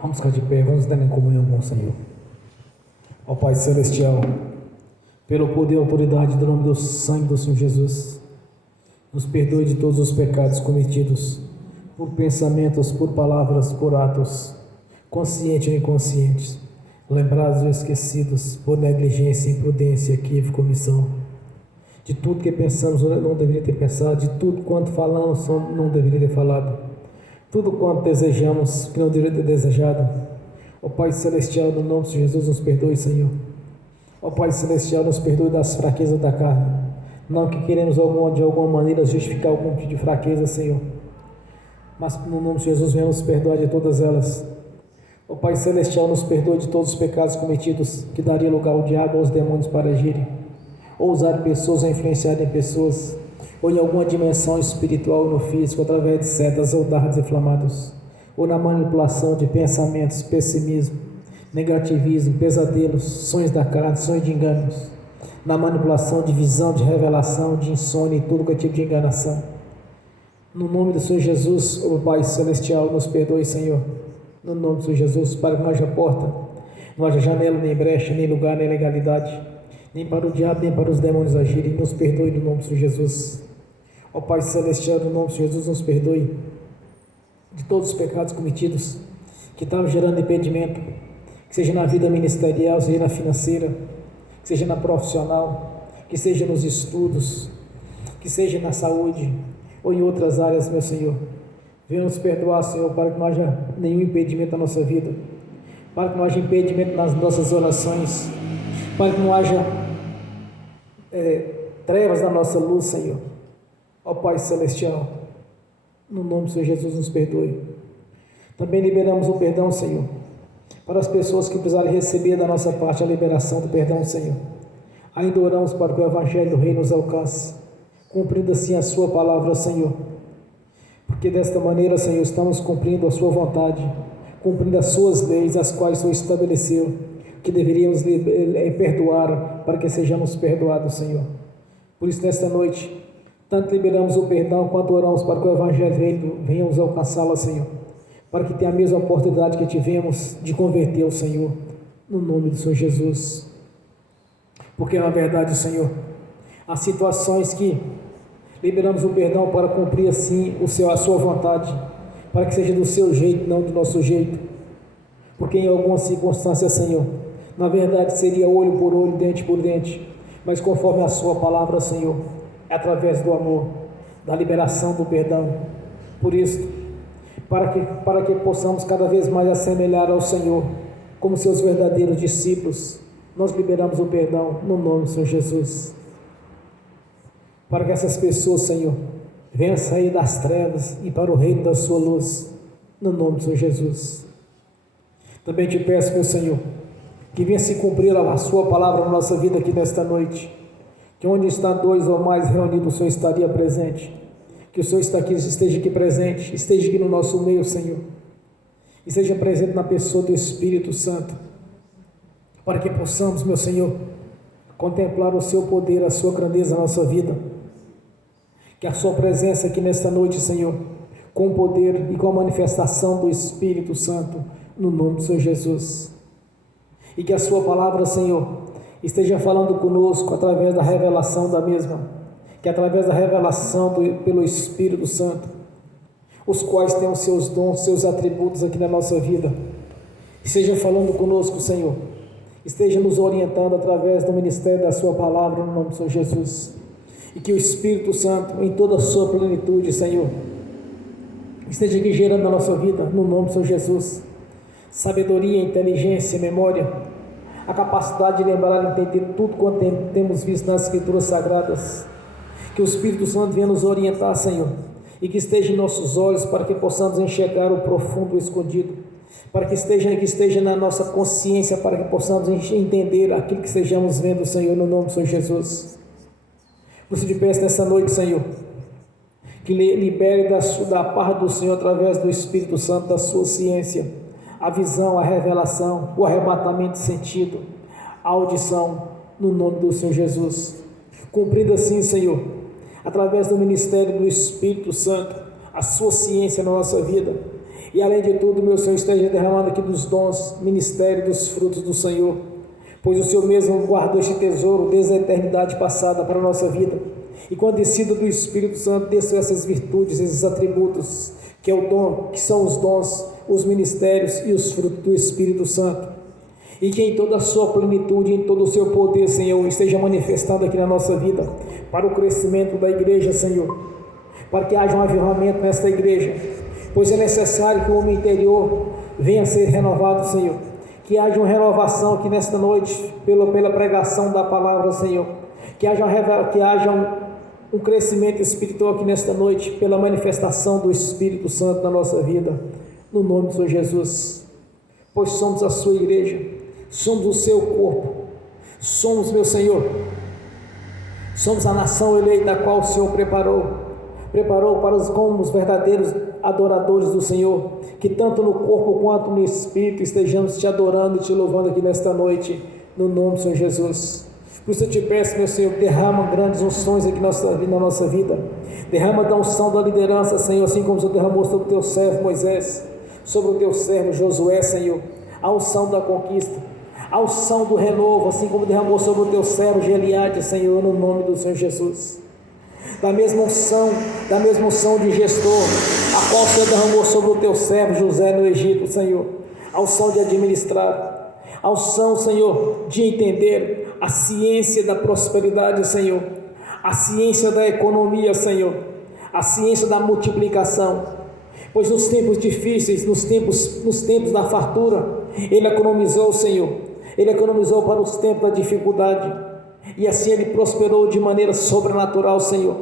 Vamos ficar de pé, vamos estar em comunhão com o Senhor. Ó Pai Celestial, pelo poder e autoridade do nome do sangue do Senhor Jesus, nos perdoe de todos os pecados cometidos, por pensamentos, por palavras, por atos, conscientes ou inconscientes, lembrados ou esquecidos, por negligência, imprudência, equívoco, omissão. De tudo que pensamos, não deveria ter pensado, de tudo quanto falamos, não deveria ter falado, tudo quanto desejamos, que não deveria ter desejado. Ó Pai Celestial, no nome de Jesus, nos perdoe, Senhor. Ó Pai Celestial, nos perdoe das fraquezas da carne, não que queremos de alguma maneira justificar algum tipo de fraqueza, Senhor, mas no nome de Jesus, venhamos perdoar de todas elas. Ó Pai Celestial, nos perdoe de todos os pecados cometidos, que daria lugar ao diabo ou aos demônios para agirem, ou usar pessoas ou influenciar em pessoas, ou em alguma dimensão espiritual ou no físico, através de setas ou dardos inflamados, ou na manipulação de pensamentos, pessimismo, negativismo, pesadelos, sonhos da carne, sonhos de enganos, na manipulação de visão, de revelação, de insônia e todo tipo de enganação. No nome do Senhor Jesus, ó Pai Celestial, nos perdoe, Senhor. No nome do Senhor Jesus, para que não haja porta, não haja janela, nem brecha, nem lugar, nem legalidade, nem para o diabo, nem para os demônios agirem. Nos perdoe no nome do Senhor Jesus. Ó Pai Celestial, no nome do Senhor Jesus, nos perdoe de todos os pecados cometidos que estavam gerando impedimento, que seja na vida ministerial, seja na financeira, que seja na profissional, que seja nos estudos, que seja na saúde ou em outras áreas, meu Senhor. Venha nos perdoar, Senhor, para que não haja nenhum impedimento na nossa vida, para que não haja impedimento nas nossas orações, para que não haja trevas na nossa luz, Senhor. Ó Pai Celestial, no nome do Senhor Jesus, nos perdoe. Também liberamos o perdão, Senhor, para as pessoas que precisarem receber da nossa parte a liberação do perdão, Senhor. Ainda oramos para que o Evangelho do Rei nos alcance, cumprindo assim a Sua palavra, Senhor. Porque desta maneira, Senhor, estamos cumprindo a Sua vontade, cumprindo as Suas leis, as quais o Senhor estabeleceu, que deveríamos perdoar para que sejamos perdoados, Senhor. Por isso, nesta noite, tanto liberamos o perdão quanto oramos para que o Evangelho venha nos alcançá-lo, Senhor, para que tenha a mesma oportunidade que tivemos de converter o Senhor, no nome do Senhor Jesus. Porque na verdade, Senhor, há situações que liberamos o perdão para cumprir assim a Sua vontade, para que seja do Seu jeito, não do nosso jeito. Porque em algumas circunstâncias, Senhor, na verdade seria olho por olho, dente por dente, mas conforme a Sua palavra, Senhor, é através do amor, da liberação do perdão. Por isso, para que possamos cada vez mais assemelhar ao Senhor, como Seus verdadeiros discípulos, nós liberamos o perdão no nome do Senhor Jesus. Para que essas pessoas, Senhor, venham sair das trevas e para o reino da Sua luz, no nome do Senhor Jesus. Também te peço, meu Senhor, que venha se cumprir a Sua palavra na nossa vida aqui nesta noite, que onde está 2 ou mais reunidos, o Senhor estaria presente, que o Senhor esteja aqui presente, esteja aqui no nosso meio, Senhor, e seja presente na pessoa do Espírito Santo, para que possamos, meu Senhor, contemplar o Seu poder, a Sua grandeza na nossa vida, que a Sua presença aqui nesta noite, Senhor, com o poder e com a manifestação do Espírito Santo, no nome do Senhor Jesus, e que a Sua palavra, Senhor, esteja falando conosco através da revelação da mesma, que através da revelação pelo Espírito Santo, os quais têm os Seus dons, Seus atributos aqui na nossa vida, esteja falando conosco, Senhor, esteja nos orientando através do ministério da Sua palavra, no nome do Senhor Jesus, e que o Espírito Santo, em toda a Sua plenitude, Senhor, esteja aqui gerando na nossa vida, no nome do Senhor Jesus, sabedoria, inteligência, memória, a capacidade de lembrar e entender tudo quanto temos visto nas Escrituras Sagradas, que o Espírito Santo venha nos orientar, Senhor, e que esteja em nossos olhos para que possamos enxergar o profundo e o escondido, para que esteja na nossa consciência, para que possamos entender aquilo que estejamos vendo, Senhor, no nome do Senhor Jesus. Por isso te peço nessa noite, Senhor, que libere da parte do Senhor, através do Espírito Santo, da Sua ciência, a visão, a revelação, o arrebatamento de sentido, a audição, no nome do Senhor Jesus. Cumprindo assim, Senhor, através do ministério do Espírito Santo, a Sua ciência na nossa vida, E além de tudo, meu Senhor, esteja derramando aqui dos dons, ministério, dos frutos do Senhor, pois o Senhor mesmo guardou este tesouro desde a eternidade passada para a nossa vida. E com a descida do Espírito Santo, desceu essas virtudes, esses atributos, que é o dom, que são os dons, os ministérios e os frutos do Espírito Santo. E que em toda a sua plenitude, em todo o seu poder, Senhor, esteja manifestado aqui na nossa vida, para o crescimento da igreja, Senhor, para que haja um avivamento nesta igreja, pois é necessário que o homem interior venha a ser renovado, Senhor, que haja uma renovação aqui nesta noite, pela pregação da palavra, Senhor, que haja um crescimento espiritual aqui nesta noite, pela manifestação do Espírito Santo na nossa vida, no nome do Senhor Jesus, pois somos a sua igreja, somos o seu corpo, somos, meu Senhor, somos a nação eleita a qual o Senhor preparou para como os verdadeiros adoradores do Senhor, que tanto no corpo quanto no Espírito estejamos te adorando e te louvando aqui nesta noite, no nome do Senhor Jesus. Por isso eu te peço, meu Senhor, derrama grandes unções aqui na nossa vida, derrama da unção da liderança, Senhor, assim como o Senhor derramou sobre o teu servo Moisés, sobre o teu servo Josué, Senhor, a unção da conquista, a unção do renovo, assim como derramou sobre o teu servo Geliade, Senhor, no nome do Senhor Jesus. Da mesma unção de gestor, a qual o Senhor derramou sobre o teu servo José no Egito, Senhor, a unção de administrar, a unção, Senhor, de entender a ciência da prosperidade, Senhor, a ciência da economia, Senhor, a ciência da multiplicação, pois nos tempos difíceis, nos tempos da fartura, Ele economizou, Senhor, Ele economizou para os tempos da dificuldade, e assim Ele prosperou de maneira sobrenatural, Senhor,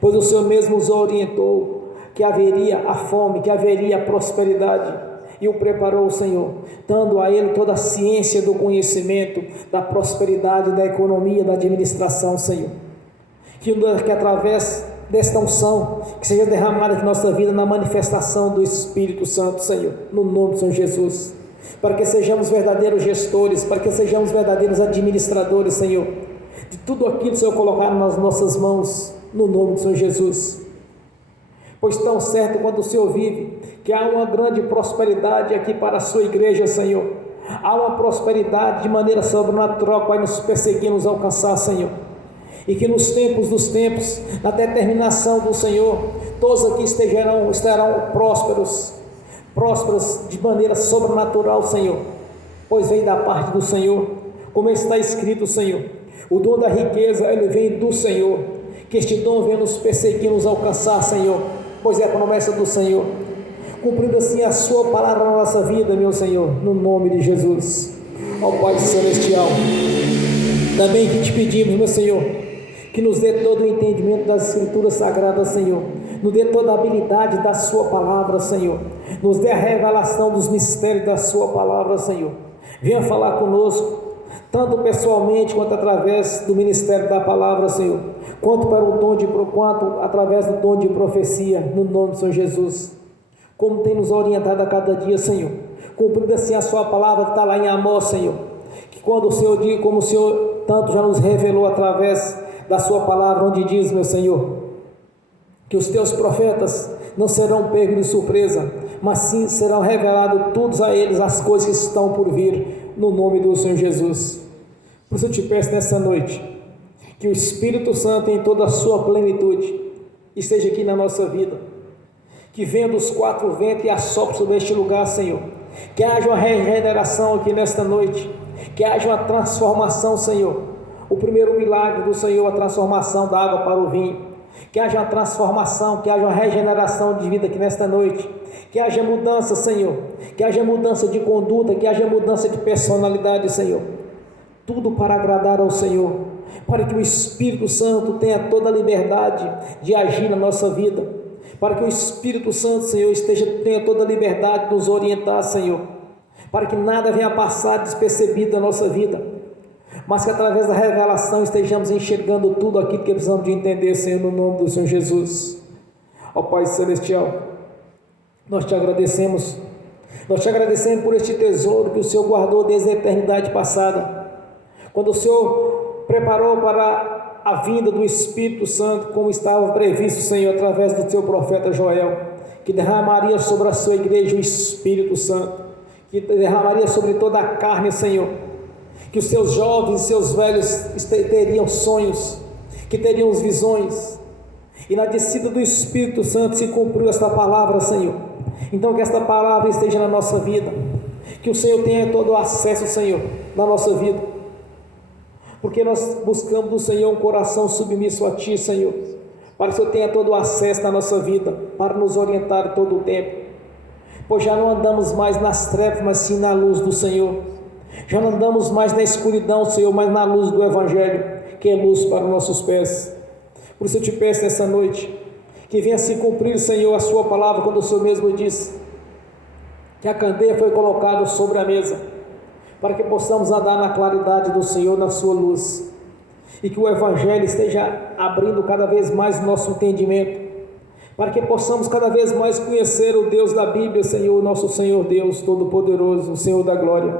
pois o Senhor mesmo os orientou que haveria a fome, que haveria a prosperidade, e o preparou, Senhor, dando a ele toda a ciência do conhecimento, da prosperidade, da economia, da administração, Senhor, que através desta unção, que seja derramada em nossa vida na manifestação do Espírito Santo, Senhor, no nome do Senhor Jesus, para que sejamos verdadeiros gestores, para que sejamos verdadeiros administradores, Senhor, de tudo aquilo que o Senhor colocar nas nossas mãos, no nome do Senhor Jesus, pois tão certo quanto o Senhor vive, que há uma grande prosperidade aqui para a sua igreja, Senhor, há uma prosperidade de maneira sobrenatural que vai nos perseguir, nos alcançar, Senhor, e que nos tempos dos tempos, na determinação do Senhor, todos aqui estarão prósperos de maneira sobrenatural, Senhor, pois vem da parte do Senhor, como está escrito, Senhor, o dom da riqueza, ele vem do Senhor, que este dom vem nos perseguir, nos alcançar, Senhor, pois é a promessa do Senhor, cumprindo assim a sua palavra na nossa vida, meu Senhor, no nome de Jesus. Ó Pai Celestial, também que te pedimos, meu Senhor, que nos dê todo o entendimento das Escrituras Sagradas, Senhor, nos dê toda a habilidade da sua palavra, Senhor, nos dê a revelação dos mistérios da sua palavra, Senhor, venha falar conosco, tanto pessoalmente quanto através do ministério da palavra, Senhor, quanto através do dom de profecia, no nome do Senhor Jesus, como tem nos orientado a cada dia, Senhor, cumprindo assim a sua palavra que está lá em Amós, Senhor, que quando o Senhor diz, como o Senhor tanto já nos revelou através da sua palavra, onde diz, meu Senhor, que os teus profetas não serão pegos de surpresa, mas sim serão revelados todos a eles as coisas que estão por vir, no nome do Senhor Jesus. Por isso eu te peço nessa noite, que o Espírito Santo em toda a sua plenitude esteja aqui na nossa vida, que venha dos quatro ventos e assopre sobre este lugar, Senhor, que haja uma regeneração aqui nesta noite, que haja uma transformação, Senhor, o primeiro milagre do Senhor, a transformação da água para o vinho, que haja uma transformação, que haja uma regeneração de vida aqui nesta noite, que haja mudança, Senhor, que haja mudança de conduta, que haja mudança de personalidade, Senhor, tudo para agradar ao Senhor, para que o Espírito Santo tenha toda a liberdade de agir na nossa vida, para que o Espírito Santo, Senhor, tenha toda a liberdade de nos orientar, Senhor, para que nada venha passar despercebido na nossa vida, mas que através da revelação estejamos enxergando tudo aquilo que precisamos de entender, Senhor, no nome do Senhor Jesus. Ó Pai Celestial, nós te agradecemos por este tesouro que o Senhor guardou desde a eternidade passada, quando o Senhor preparou para a vinda do Espírito Santo, como estava previsto, Senhor, através do teu profeta Joel, que derramaria sobre a sua igreja o Espírito Santo, que derramaria sobre toda a carne, Senhor, que os seus jovens e seus velhos teriam sonhos, que teriam visões, e na descida do Espírito Santo se cumpriu esta palavra, Senhor. Então que esta palavra esteja na nossa vida, que o Senhor tenha todo o acesso, Senhor, na nossa vida, porque nós buscamos do Senhor um coração submisso a Ti, Senhor, para que o Senhor tenha todo o acesso na nossa vida, para nos orientar todo o tempo, pois já não andamos mais nas trevas, mas sim na luz do Senhor, já não andamos mais na escuridão, Senhor, mas na luz do Evangelho, que é luz para os nossos pés. Por isso eu te peço nessa noite, que venha se cumprir, Senhor, a sua palavra, quando o Senhor mesmo disse que a candeia foi colocada sobre a mesa, para que possamos andar na claridade do Senhor, na sua luz, e que o Evangelho esteja abrindo cada vez mais o nosso entendimento, para que possamos cada vez mais conhecer o Deus da Bíblia, Senhor, nosso Senhor Deus Todo-Poderoso, o Senhor da glória,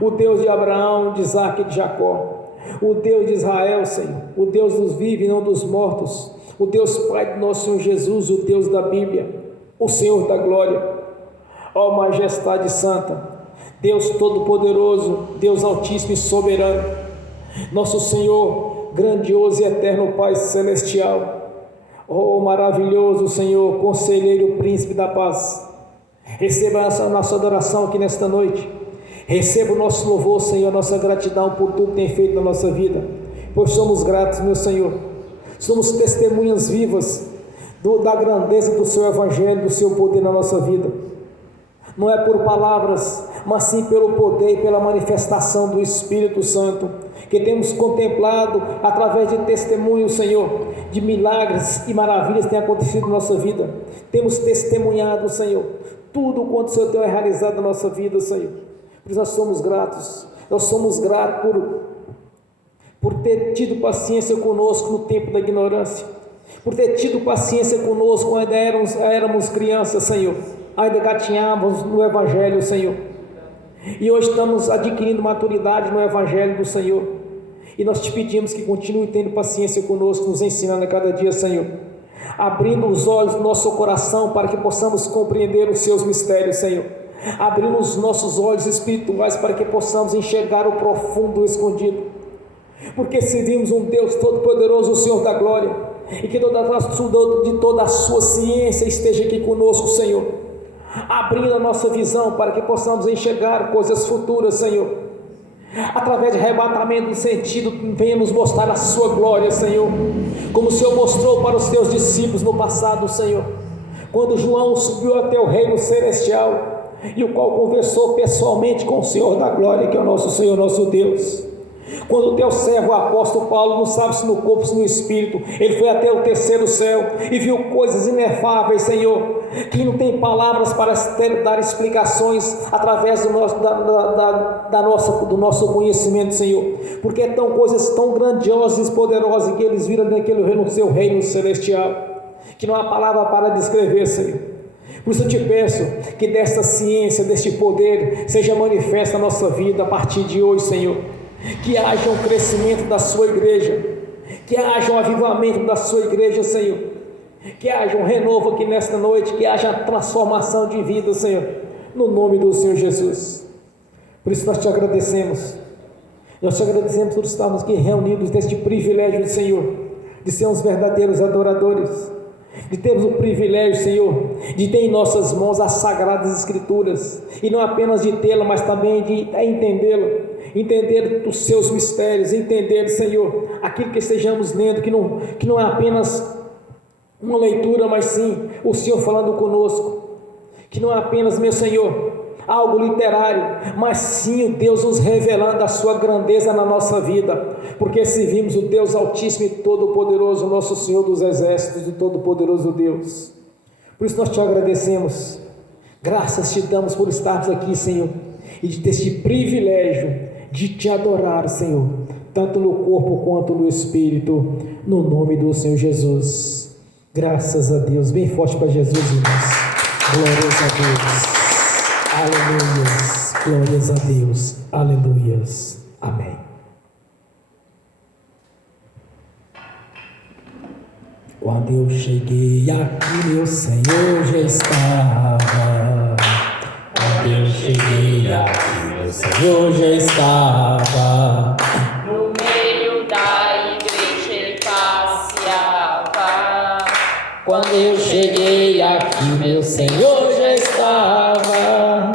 o Deus de Abraão, de Isaac e de Jacó, o Deus de Israel, Senhor, o Deus dos vivos e não dos mortos, o Deus Pai do nosso Senhor Jesus, o Deus da Bíblia, o Senhor da glória, ó majestade santa, Deus Todo-Poderoso, Deus Altíssimo e Soberano, nosso Senhor, grandioso e eterno Pai Celestial, ó maravilhoso Senhor, Conselheiro, Príncipe da Paz, receba a nossa adoração aqui nesta noite, receba o nosso louvor, Senhor, nossa gratidão por tudo que tem feito na nossa vida, pois somos gratos, meu Senhor, somos testemunhas vivas da grandeza do Seu Evangelho, do Seu poder na nossa vida. Não é por palavras, mas sim pelo poder e pela manifestação do Espírito Santo, que temos contemplado através de testemunhos, Senhor, de milagres e maravilhas que têm acontecido na nossa vida. Temos testemunhado, Senhor, tudo quanto o Senhor tem realizado na nossa vida, Senhor. Por isso nós somos gratos por ter tido paciência conosco no tempo da ignorância, por ter tido paciência conosco quando éramos crianças, Senhor, ainda gatinhávamos no Evangelho, Senhor, e hoje estamos adquirindo maturidade no Evangelho do Senhor, e nós te pedimos que continue tendo paciência conosco, nos ensinando a cada dia, Senhor, abrindo os olhos do nosso coração para que possamos compreender os seus mistérios, Senhor, abrindo os nossos olhos espirituais para que possamos enxergar o profundo escondido, porque servimos um Deus Todo-Poderoso, o Senhor da glória, e que de toda a sua ciência esteja aqui conosco, Senhor, abrindo a nossa visão para que possamos enxergar coisas futuras, Senhor, através de arrebatamento do sentido, venha nos mostrar a sua glória, Senhor, como o Senhor mostrou para os teus discípulos no passado, Senhor, quando João subiu até o reino celestial, e o qual conversou pessoalmente com o Senhor da glória, que é o nosso Senhor, nosso Deus. Quando o teu servo, o apóstolo Paulo, não sabe se no corpo, se no espírito, ele foi até o terceiro céu e viu coisas inefáveis, Senhor, que não tem palavras para dar explicações através do nosso conhecimento, Senhor, porque são coisas tão grandiosas e poderosas que eles viram no seu reino celestial, que não há palavra para descrever, Senhor. Por isso eu te peço que desta ciência, deste poder, seja manifesta na nossa vida a partir de hoje, Senhor, que haja um crescimento da sua igreja, que haja um avivamento da sua igreja, Senhor, que haja um renovo aqui nesta noite, que haja transformação de vida, Senhor, no nome do Senhor Jesus. Por isso nós te agradecemos por estarmos aqui reunidos neste privilégio, Senhor, de sermos verdadeiros adoradores, de termos o privilégio, Senhor, de ter em nossas mãos as Sagradas Escrituras, e não apenas de tê-la, mas também de entendê-la, entender os seus mistérios, entender, Senhor, aquilo que estejamos lendo, que não é apenas uma leitura, mas sim o Senhor falando conosco, que não é apenas, meu Senhor, algo literário, mas sim o Deus nos revelando a sua grandeza na nossa vida, porque servimos o Deus Altíssimo e Todo-Poderoso, nosso Senhor dos Exércitos, o Todo-Poderoso Deus. Por isso nós te agradecemos, graças te damos por estarmos aqui, Senhor, e de ter este privilégio de te adorar, Senhor, tanto no corpo quanto no Espírito, no nome do Senhor Jesus. Graças a Deus, bem forte para Jesus, irmãos. Glórias a Deus. Aleluias, glórias a Deus, aleluias, amém. Quando eu cheguei aqui, meu Senhor já estava. Quando eu cheguei aqui, meu Senhor já estava. No meio da igreja ele passeava. Quando eu cheguei aqui, meu Senhor já estava.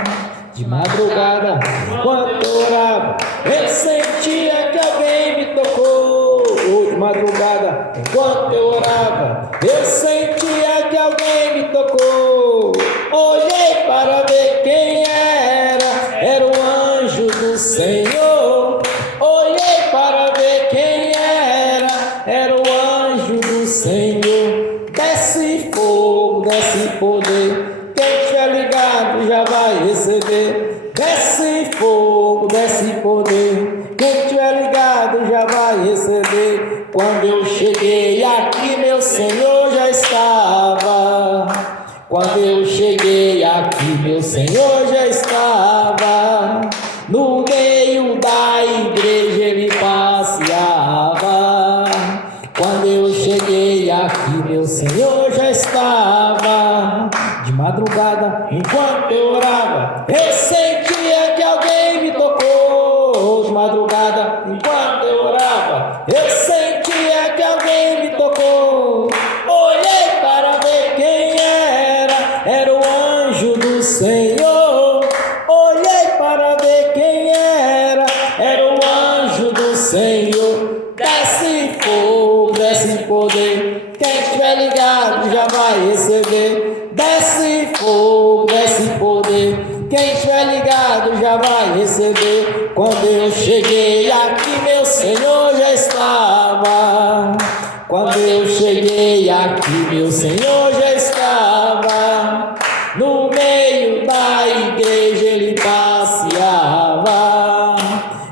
De madrugada, enquanto eu orava, eu sentia que alguém me tocou. De madrugada, enquanto eu orava, eu sentia que alguém me tocou. Olhei para ver quem era o anjo do Senhor. Olhei para ver quem era o anjo do Senhor. Desce fogo, desce poder, quem estiver ligado já vai receber. Desce fogo, desce poder, quem estiver ligado já vai receber. Quando eu cheguei aqui, meu Senhor já estava. Quando eu cheguei aqui, meu Senhor já estava. No meio da igreja ele passeava. Quando eu cheguei aqui, meu Senhor já estava. De madrugada, enquanto eu orava, eu sentia que alguém me tocou. De madrugada, enquanto eu orava, eu sentia que alguém me tocou. Olhei para ver quem era o anjo do Senhor. Olhei para ver quem era o anjo do Senhor. Desce fogo, desce poder, quem estiver ligado já vai receber. Desce fogo, desce poder, quem estiver ligado já vai receber. Quando eu cheguei aqui, meu Senhor já estava. Quando eu cheguei aqui, meu Senhor já estava. No meio da igreja ele passeava.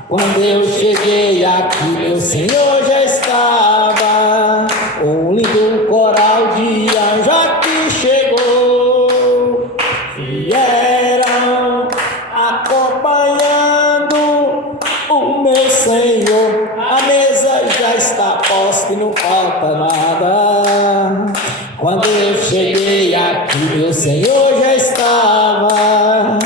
Quando eu cheguei aqui, meu Senhor já estava. Um lindo coral de anjo aqui chegou. Vieram acompanhando o meu Senhor. A mesa já está posta e não falta nada. Quando eu cheguei aqui, meu Senhor já estava.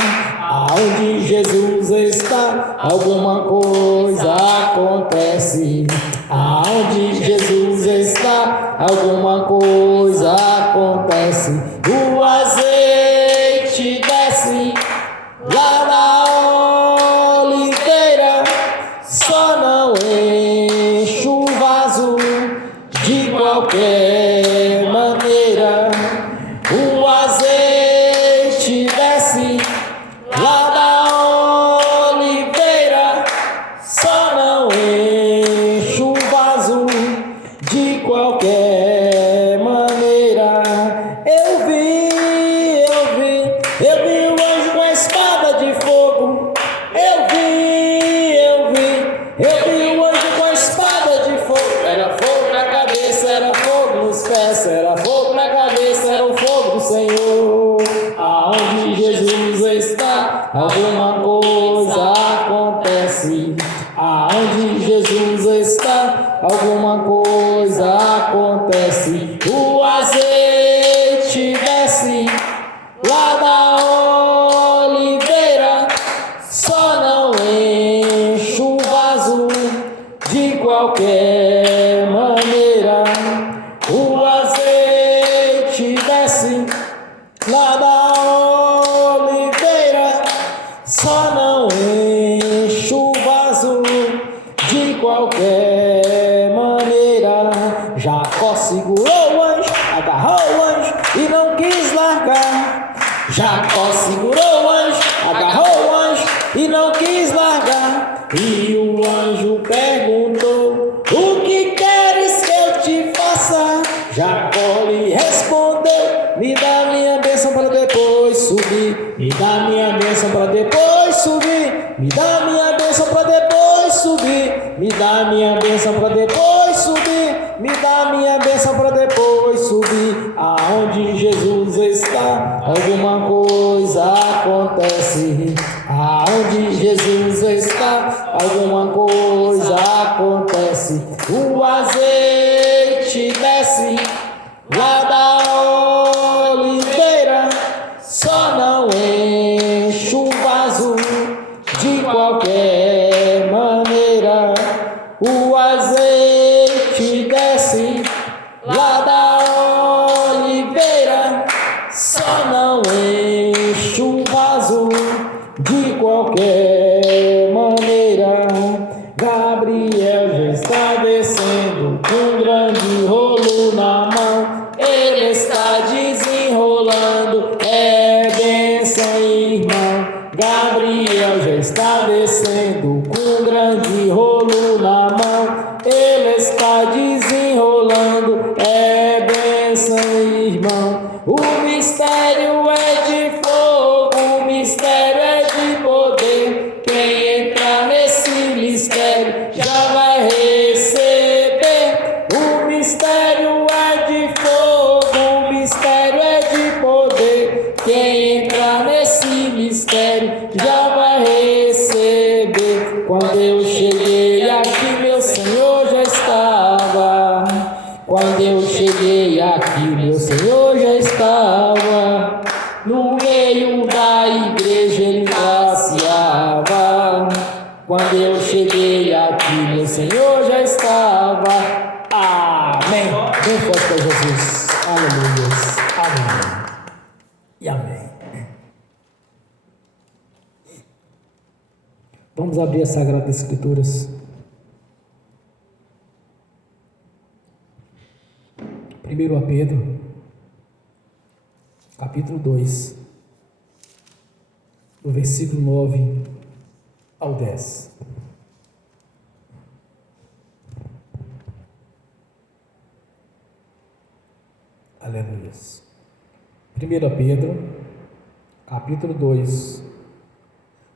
Aonde Jesus está, alguma coisa acontece. Aonde Jesus está, alguma coisa acontece. O azeite desce lá na oliveira, só não enche o vaso de qualquer maneira. O azeite desce lá da oliveira, só não enche o vaso de qualquer maneira. Eu vi o anjo com a espada de fogo. Eu vi o anjo com a espada de fogo. Era fogo na cabeça, era fogo nos pés, era fogo na cabeça, era o fogo do Senhor. Aonde Jesus está, alguma coisa acontece. Aonde Jesus está, alguma coisa acontece. O azeite desce lá da oliveira, só não enche o vaso de qualquer maneira. O azeite desce lá da oliveira, só não enche o vaso de qualquer maneira. Jacó segurou o anjo, agarrou o anjo e não quis largar. Jacó segurou o anjo, agarrou o anjo e não quis largar. E o anjo perguntou: o que queres que eu te faça? Jacó lhe respondeu: me dá minha bênção para depois subir. Me dá minha bênção para depois subir. Me dá minha bênção para depois subir. Me dá minha bênção para depois subir. Me dá minha bênção para depois subir. Aonde Jesus está, alguma coisa acontece. Aonde Jesus está, alguma coisa acontece. O azeite desce qualquer maneira. O azeite desce lá da oliveira, só não enche o vaso de qualquer maneira. Gabriel já está descendo com um grande rolo na mão, ele está desenrolando, é bênção, irmão. Gabriel já está descendo com um grande rolo na mão, ele está desenrolando, é bênção, irmão. O mistério é de fogo, o mistério é de poder. Quem entrar nesse mistério já vai receber. O mistério é de fogo, o mistério é de poder. Quem entrar nesse mistério já vai receber. Quando eu cheguei aqui, meu Senhor já estava. Quando eu cheguei aqui, meu Senhor já estava. No meio da igreja ele passeava. Quando eu cheguei aqui, meu Senhor já estava. Amém. Bem forte para Jesus. Aleluia. Amém. E amém. Vamos abrir as Sagradas Escrituras. 1 Pedro, capítulo 2, do versículo 9 ao 10. Aleluia. 1 Pedro, capítulo 2,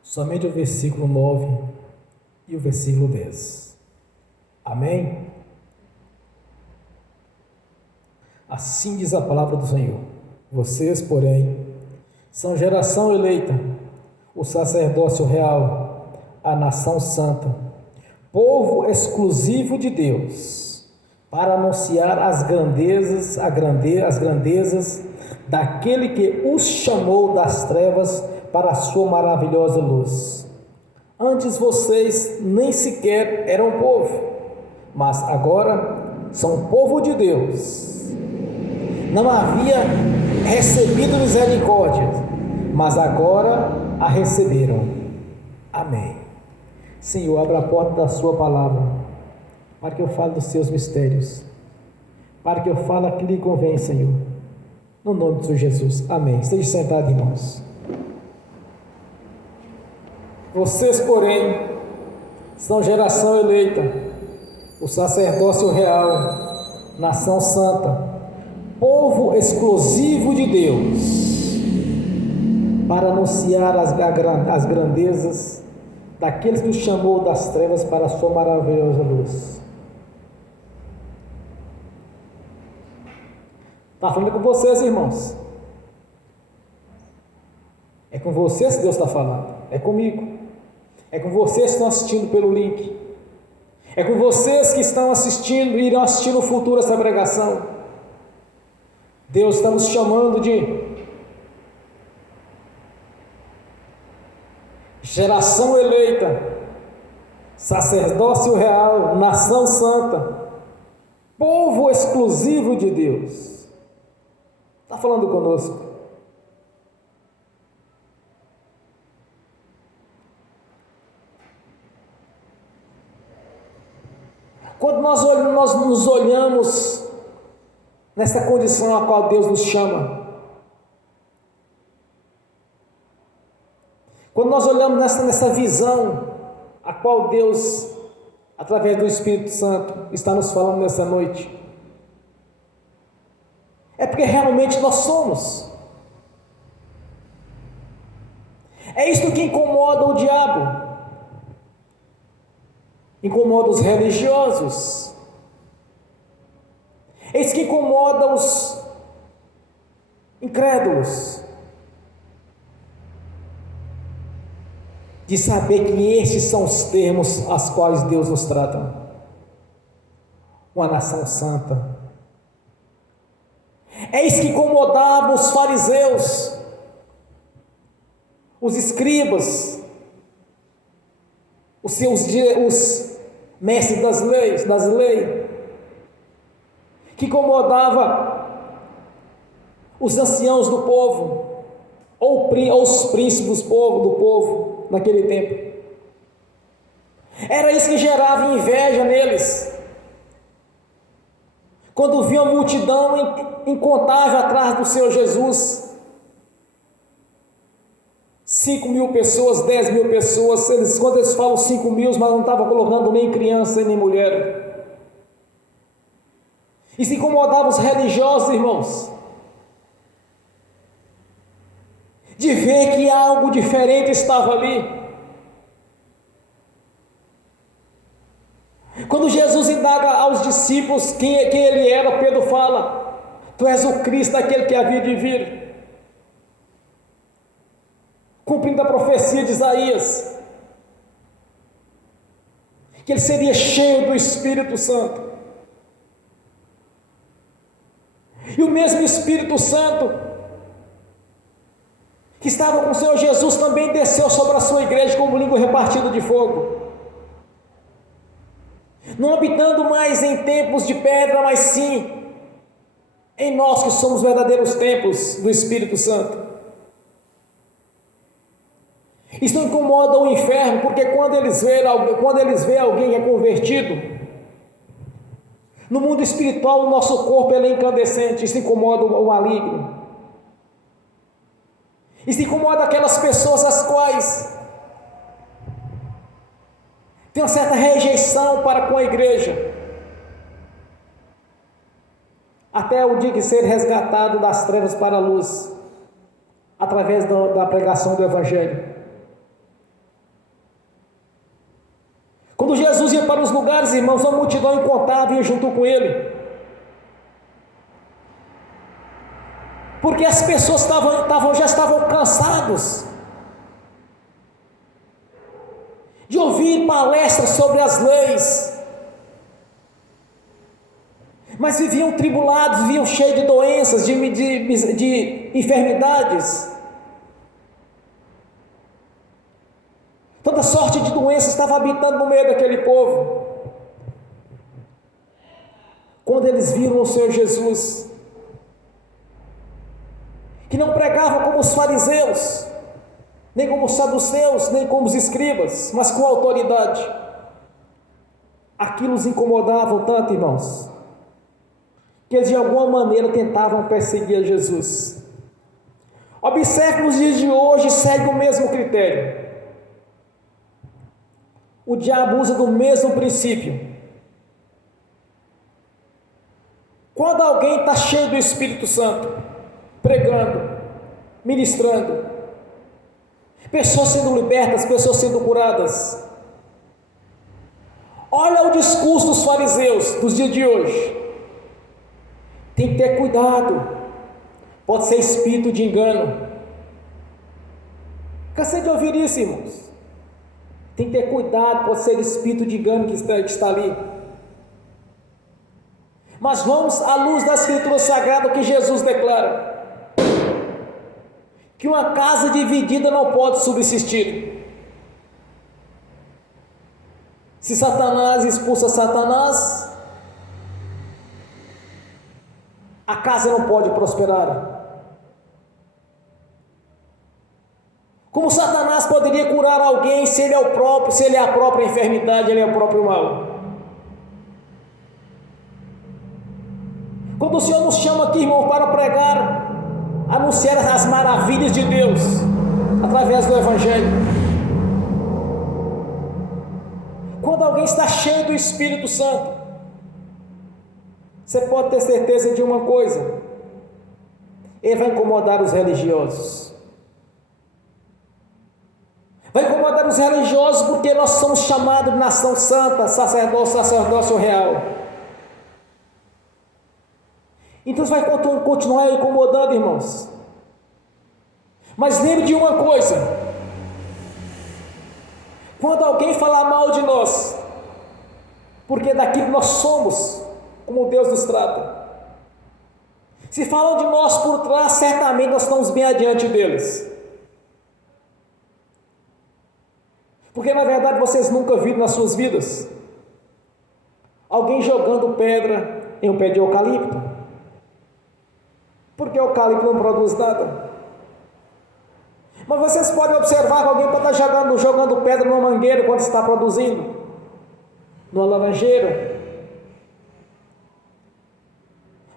somente o versículo 9 e o versículo 10. Amém? Assim diz a palavra do Senhor. Vocês, porém, são geração eleita, o sacerdócio real, a nação santa, povo exclusivo de Deus, para anunciar as grandezas daquele que os chamou das trevas para a sua maravilhosa luz. Antes vocês nem sequer eram povo, mas agora são povo de Deus. Não havia recebido misericórdia, mas agora a receberam. Amém. Senhor, abra a porta da sua palavra, para que eu fale dos seus mistérios, para que eu fale aquilo que lhe convém, Senhor. No nome de Jesus. Amém. Esteja sentado, irmãos. Vocês, porém, são geração eleita, o sacerdócio real, nação santa, povo exclusivo de Deus, para anunciar as grandezas daqueles que os chamou das trevas para a sua maravilhosa luz. Está falando com vocês, irmãos. É com vocês que Deus está falando. É comigo. É com vocês que estão assistindo pelo link. É com vocês que estão assistindo e irão assistir no futuro essa pregação. Deus está nos chamando de geração eleita, sacerdócio real, nação santa, povo exclusivo de Deus. Está falando conosco. Quando nós nos olhamos nessa condição a qual Deus nos chama, quando nós olhamos nessa visão a qual Deus, através do Espírito Santo, está nos falando nessa noite, é porque realmente nós somos. É isso que incomoda o diabo, incomoda os religiosos, é isso que incomoda os incrédulos, de saber que estes são os termos aos quais Deus nos trata. Uma nação santa. É isso que incomodava os fariseus, os escribas, os mestres das leis, que incomodava os anciãos do povo, ou os príncipes do povo naquele tempo. Era isso que gerava inveja neles. Quando viam a multidão incontável atrás do Senhor Jesus, 5.000 pessoas, 10.000 pessoas, quando eles falam 5.000, mas não estavam colocando nem criança nem mulher. Isso incomodava os religiosos, irmãos, de ver que algo diferente estava ali. Quando Jesus indaga aos discípulos quem ele era, Pedro fala: Tu és o Cristo, aquele que havia de vir, cumprindo a profecia de Isaías, que ele seria cheio do Espírito Santo. E o mesmo Espírito Santo que estava com o Senhor Jesus também desceu sobre a sua igreja como língua repartida de fogo, não habitando mais em templos de pedra, mas sim em nós que somos verdadeiros templos do Espírito Santo. Isso incomoda o inferno, porque quando eles veem alguém que é convertido, no mundo espiritual o nosso corpo é incandescente. Isso incomoda o maligno. Isso incomoda aquelas pessoas as quais tem uma certa rejeição para com a igreja, até o dia que ser resgatado das trevas para a luz, através da pregação do Evangelho. Quando Jesus ia para os lugares, irmãos, uma multidão incontável ia junto com ele, porque as pessoas já estavam cansados de ouvir palestras sobre as leis, mas viviam tribulados, viviam cheios de doenças, de enfermidades. Toda sorte de doença estava habitando no meio daquele povo. Quando eles viram o Senhor Jesus, que não pregava como os fariseus, nem como os saduceus, nem como os escribas, mas com autoridade, aquilo os incomodava tanto, irmãos, que eles de alguma maneira tentavam perseguir Jesus. Observe que nos dias de hoje segue o mesmo critério. O diabo usa do mesmo princípio. Quando alguém está cheio do Espírito Santo, pregando, ministrando, pessoas sendo libertas, pessoas sendo curadas, olha o discurso dos fariseus dos dias de hoje. Tem que ter cuidado, pode ser espírito de engano. Cansei de ouvir isso, irmãos. Tem que ter cuidado, pode ser espírito de engano que está ali. Mas vamos à luz da Escritura Sagrada, que Jesus declara que uma casa dividida não pode subsistir. Se Satanás expulsa Satanás, a casa não pode prosperar. Como Satanás poderia curar alguém se ele é a própria enfermidade, ele é o próprio mal? Quando o Senhor nos chama aqui, irmão, para pregar, anunciar as maravilhas de Deus através do Evangelho, quando alguém está cheio do Espírito Santo, você pode ter certeza de uma coisa: ele vai incomodar os religiosos. Vai incomodar os religiosos porque nós somos chamados de nação santa, sacerdócio real. Então isso vai continuar incomodando, irmãos. Mas lembre de uma coisa: quando alguém falar mal de nós, porque daquilo nós somos, como Deus nos trata, se falam de nós por trás, certamente nós estamos bem adiante deles. Porque na verdade vocês nunca viram nas suas vidas alguém jogando pedra em um pé de eucalipto. Porque o eucalipto não produz nada. Mas vocês podem observar que alguém pode estar jogando pedra numa mangueira quando está produzindo, numa laranjeira.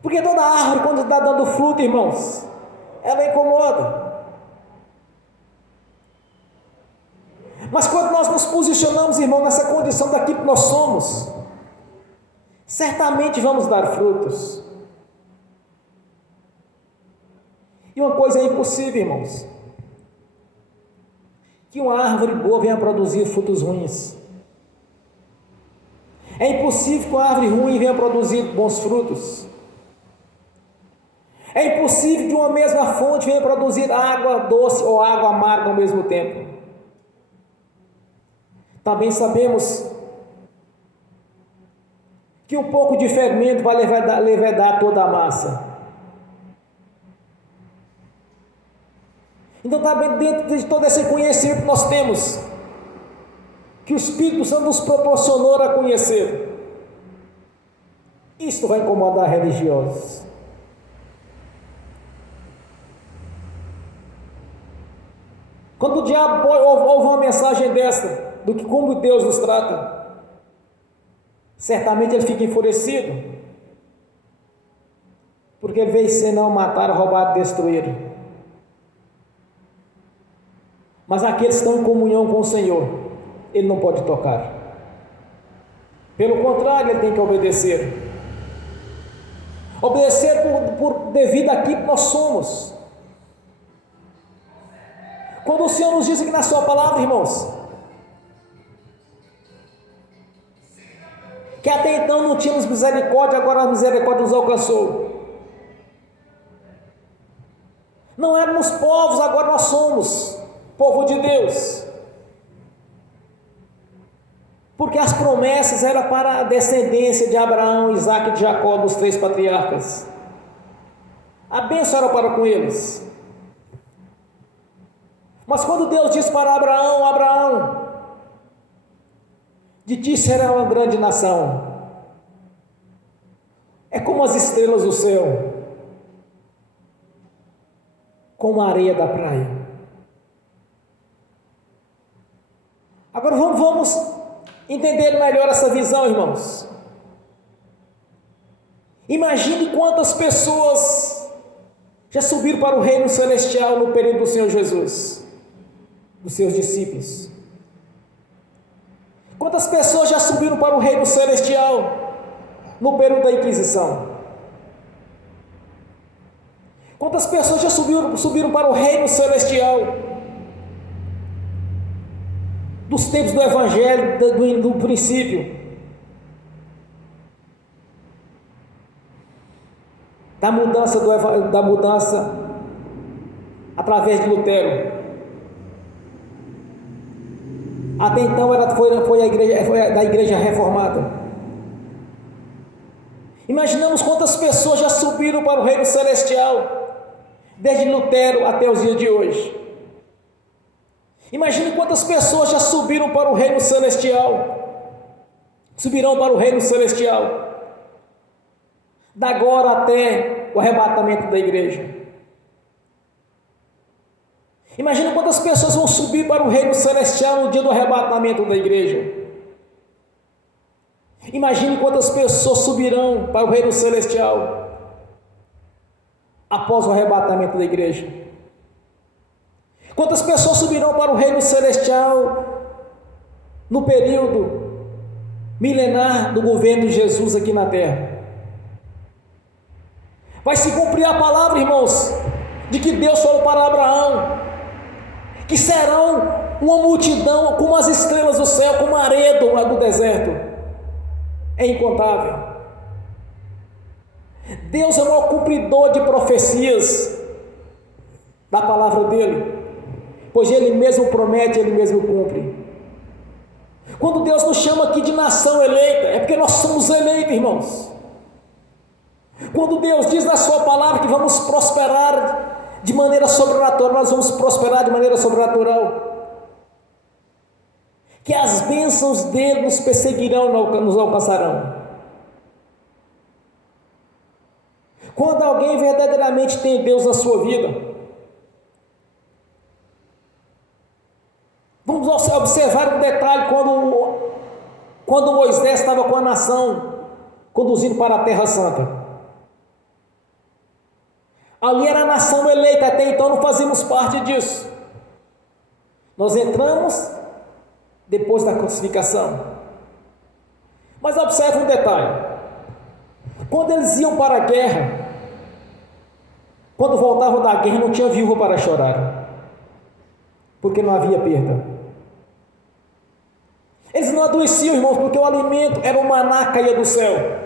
Porque toda árvore, quando está dando fruto, irmãos, ela incomoda. Mas quando nós nos posicionamos, irmão, nessa condição daquilo que nós somos, certamente vamos dar frutos. E uma coisa é impossível, irmãos, que uma árvore boa venha produzir frutos ruins. É impossível que uma árvore ruim venha produzir bons frutos. É impossível que uma mesma fonte venha produzir água doce ou água amarga ao mesmo tempo. Também sabemos que um pouco de fermento vai levedar toda a massa. Então está bem dentro de todo esse conhecimento que nós temos, que o Espírito Santo nos proporcionou a conhecer. Isto vai incomodar religiosos. Quando o diabo ouve uma mensagem desta, do que como Deus nos trata, certamente ele fica enfurecido, porque ele veio senão matar, roubar, destruir. Mas aqueles que estão em comunhão com o Senhor, ele não pode tocar. Pelo contrário, ele tem que obedecer. Obedecer devido àquilo que nós somos. Quando o Senhor nos diz aqui na sua palavra, irmãos, que até então não tínhamos misericórdia, agora a misericórdia nos alcançou. Não éramos povos, agora nós somos povo de Deus. Porque as promessas eram para a descendência de Abraão, Isaque e de Jacó, dos 3 patriarcas. A bênção era para com eles. Mas quando Deus disse para Abraão: Abraão, de ti será uma grande nação, é como as estrelas do céu, como a areia da praia. Agora vamos entender melhor essa visão, irmãos. Imagine quantas pessoas já subiram para o reino celestial no período do Senhor Jesus, dos seus discípulos. Quantas pessoas já subiram para o reino celestial no período da Inquisição? Quantas pessoas já subiram para o reino celestial dos tempos do Evangelho, do princípio, da mudança através de Lutero? Até então foi da igreja reformada. Imaginamos quantas pessoas já subiram para o reino celestial, desde Lutero até os dias de hoje. Imagine quantas pessoas já subiram para o reino celestial, subirão para o reino celestial, da agora até o arrebatamento da igreja. Imagine quantas pessoas vão subir para o reino celestial no dia do arrebatamento da igreja. Imagine quantas pessoas subirão para o reino celestial após o arrebatamento da igreja. Quantas pessoas subirão para o reino celestial no período milenar do governo de Jesus aqui na terra? Vai se cumprir a palavra, irmãos, de que Deus falou para Abraão, que serão uma multidão como as estrelas do céu, como a areia do deserto. É incontável. Deus é o maior cumpridor de profecias da palavra dele, pois ele mesmo promete, ele mesmo cumpre. Quando Deus nos chama aqui de nação eleita, é porque nós somos eleitos, irmãos. Quando Deus diz na sua palavra que vamos prosperar de maneira sobrenatural, nós vamos prosperar de maneira sobrenatural. que as bênçãos dele nos perseguirão, nos alcançarão. Quando alguém verdadeiramente tem Deus na sua vida, vamos observar um detalhe quando Moisés estava com a nação conduzindo para a Terra Santa. Ali era a nação eleita, até então não fazíamos parte disso. Nós entramos depois da crucificação. Mas observe um detalhe: quando eles iam para a guerra, quando voltavam da guerra, não tinha viúva para chorar, porque não havia perda. Eles não adoeciam, irmãos, porque o alimento era o maná que caía do céu.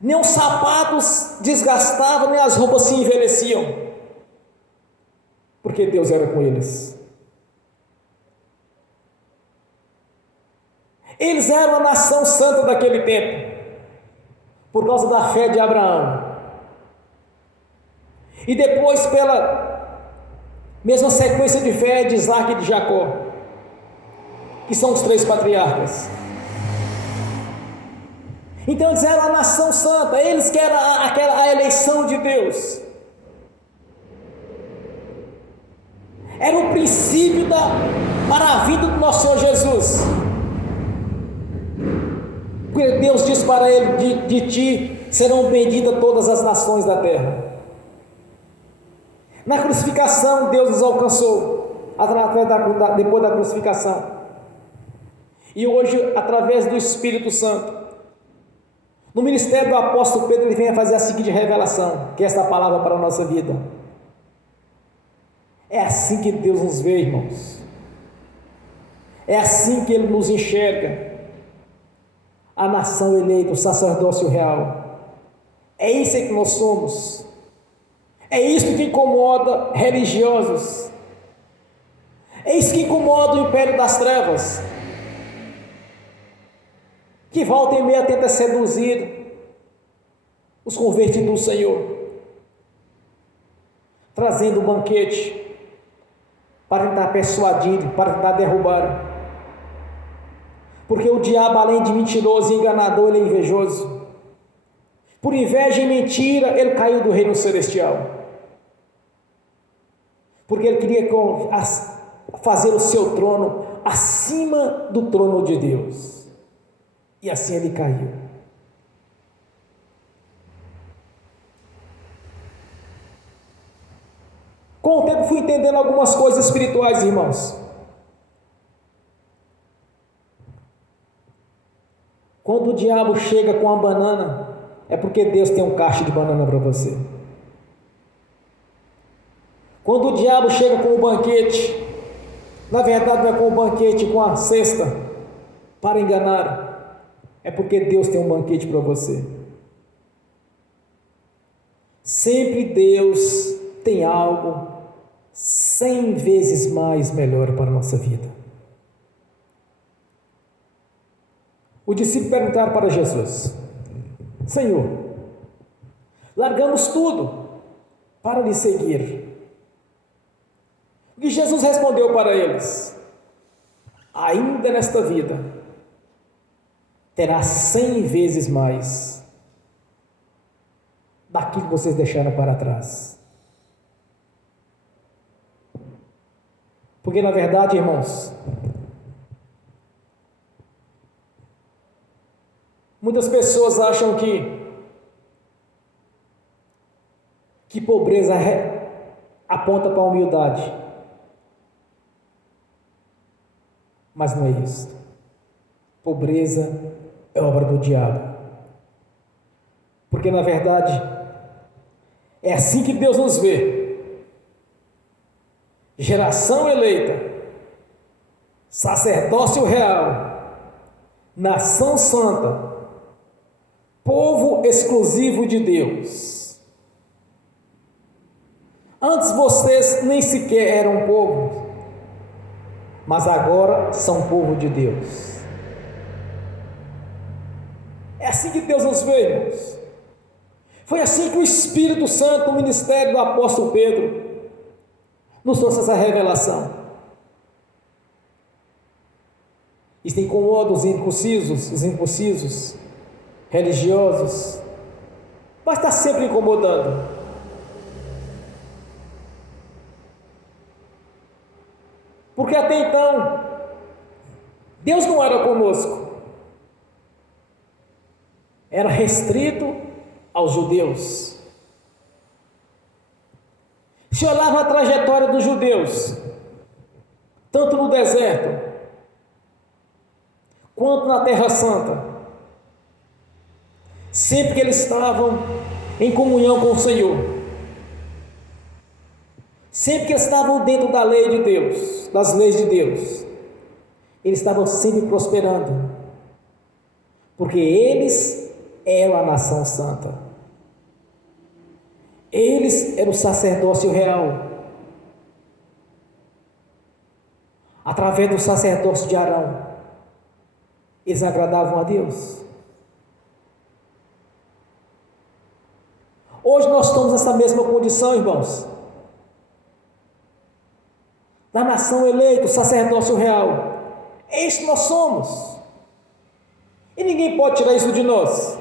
Nem os sapatos desgastavam, nem as roupas se envelheciam, porque Deus era com eles. Eles eram a nação santa daquele tempo, por causa da fé de Abraão, e depois pela mesma sequência de fé de Isaac e de Jacó, que são os 3 patriarcas. Então eles eram a nação santa, eles que eram a eleição de Deus. Era o princípio para a vida do nosso Senhor Jesus. Porque Deus disse para ele: de ti serão benditas todas as nações da terra. Na crucificação, Deus nos alcançou, depois da crucificação. E hoje, através do Espírito Santo, no ministério do apóstolo Pedro, ele vem a fazer a seguinte revelação, que é esta palavra para a nossa vida. É assim que Deus nos vê, irmãos. É assim que Ele nos enxerga. A nação eleita, o sacerdócio real. É isso que nós somos. É isso que incomoda religiosos. É isso que incomoda o império das trevas, que volta e meia tenta seduzir os convertidos do Senhor, trazendo um banquete para tentar persuadir, para tentar derrubar. Porque o diabo, além de mentiroso e enganador, ele é invejoso. Por inveja e mentira, ele caiu do reino celestial, porque ele queria fazer o seu trono acima do trono de Deus, e assim ele caiu. Com o tempo fui entendendo algumas coisas espirituais, irmãos. Quando o diabo chega com a banana, é porque Deus tem um cacho de banana para você. Quando o diabo chega com o banquete, na verdade não é com o banquete, com a cesta, para enganar, é porque Deus tem um banquete para você. Sempre Deus tem algo 100 vezes mais melhor para a nossa vida. O discípulo perguntaram para Jesus: Senhor, largamos tudo para lhe seguir. E Jesus respondeu para eles: ainda nesta vida terá 100 vezes mais daquilo que vocês deixaram para trás. Porque na verdade, irmãos, muitas pessoas acham que pobreza aponta para a humildade, mas não é isso. Pobreza é obra do diabo, porque na verdade é assim que Deus nos vê: geração eleita, sacerdócio real, nação santa, povo exclusivo de Deus. Antes vocês nem sequer eram povo, mas agora são povo de Deus. É assim que Deus nos vê, irmãos. Foi assim que o Espírito Santo, no ministério do apóstolo Pedro, nos trouxe essa revelação. Isso incomoda os incursiosos, religiosos. Vai estar sempre incomodando. Porque até então, Deus não era conosco. Era restrito aos judeus. Se olhava a trajetória dos judeus, tanto no deserto, quanto na Terra Santa, sempre que eles estavam em comunhão com o Senhor, sempre que eles estavam dentro da lei de Deus, das leis de Deus, eles estavam sempre prosperando, porque eles eram a nação santa, eles eram o sacerdócio real. Através do sacerdócio de Arão, eles agradavam a Deus. Hoje nós estamos nessa mesma condição, irmãos, da nação eleita, o sacerdócio real. É isso que nós somos, e ninguém pode tirar isso de nós.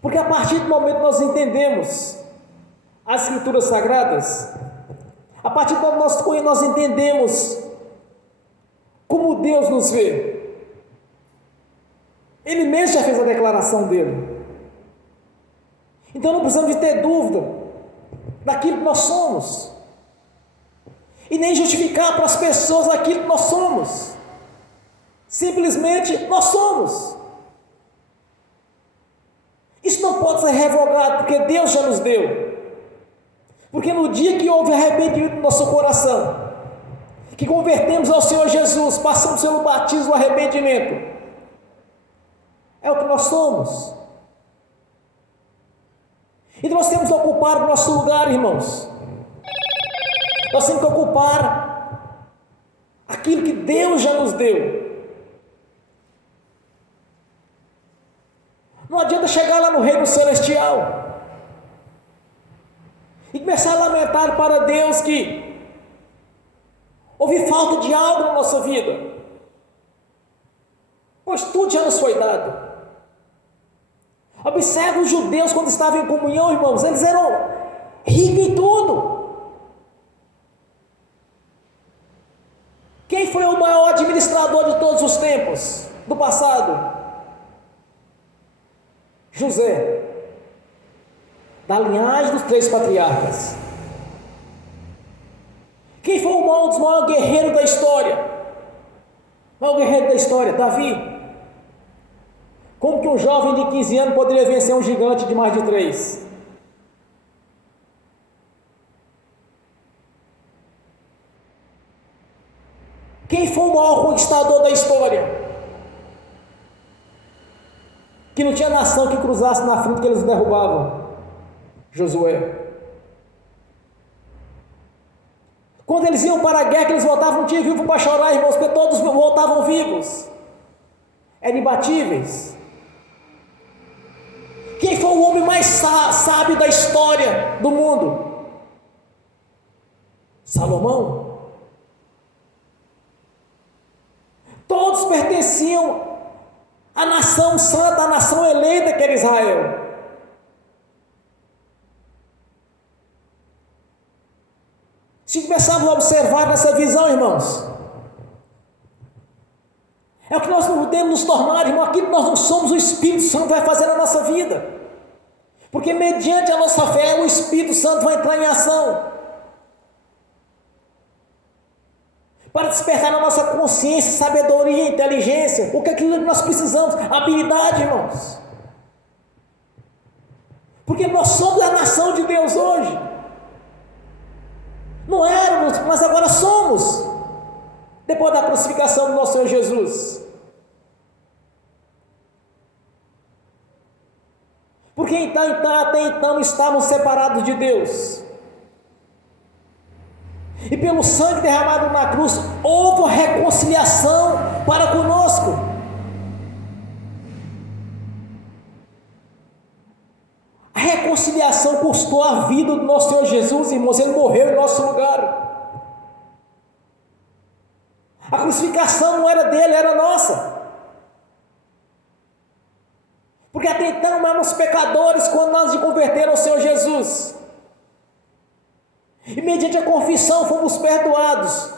Porque a partir do momento que nós entendemos as Escrituras Sagradas, a partir do momento que nós entendemos como Deus nos vê, Ele mesmo já fez a declaração dele. Então não precisamos de ter dúvida daquilo que nós somos, e nem justificar para as pessoas aquilo que nós somos. Simplesmente nós somos. Isso não pode ser revogado, porque Deus já nos deu. Porque no dia que houve arrependimento no nosso coração, que convertemos ao Senhor Jesus, passamos pelo batismo do arrependimento, é o que nós somos. E nós temos que ocupar o nosso lugar, irmãos. Nós temos que ocupar aquilo que Deus já nos deu. Não adianta chegar lá no reino celestial e começar a lamentar para Deus que houve falta de algo na nossa vida, pois tudo já nos foi dado. Observe os judeus quando estavam em comunhão, irmãos, eles eram ricos em tudo. Quem foi o maior administrador de todos os tempos do passado? José, da linhagem dos 3 patriarcas. Quem foi um dos maiores guerreiros da história? O maior guerreiro da história, Davi. Como que um jovem de 15 anos poderia vencer um gigante de mais de 3? Quem foi o maior conquistador da história? Que não tinha nação que cruzasse na frente que eles derrubavam. Josué. Quando eles iam para a guerra, que eles voltavam, não tinha vivo para chorar, irmãos, porque todos voltavam vivos, eram imbatíveis. Quem foi o homem mais sábio da história do mundo? Salomão. Todos pertenciam à nação santa, à nação eleita que era Israel. Se começarmos a observar nessa visão, irmãos, é o que nós não podemos nos tornar, irmão, aquilo que nós não somos, o Espírito Santo vai fazer na nossa vida, porque mediante a nossa fé, o Espírito Santo vai entrar em ação, para despertar na nossa consciência, sabedoria, inteligência, o que é aquilo que nós precisamos, habilidade, irmãos, porque nós somos a nação de Deus hoje. Não éramos, mas agora somos, depois da crucificação do nosso Senhor Jesus. Porque até então estávamos separados de Deus, e pelo sangue derramado na cruz, houve uma reconciliação para conosco. A reconciliação custou a vida do nosso Senhor Jesus, irmãos. Ele morreu em nosso lugar. A crucificação não era dele, era nossa. Porque até então éramos pecadores quando nós nos converteram ao Senhor Jesus. E mediante a confissão fomos perdoados.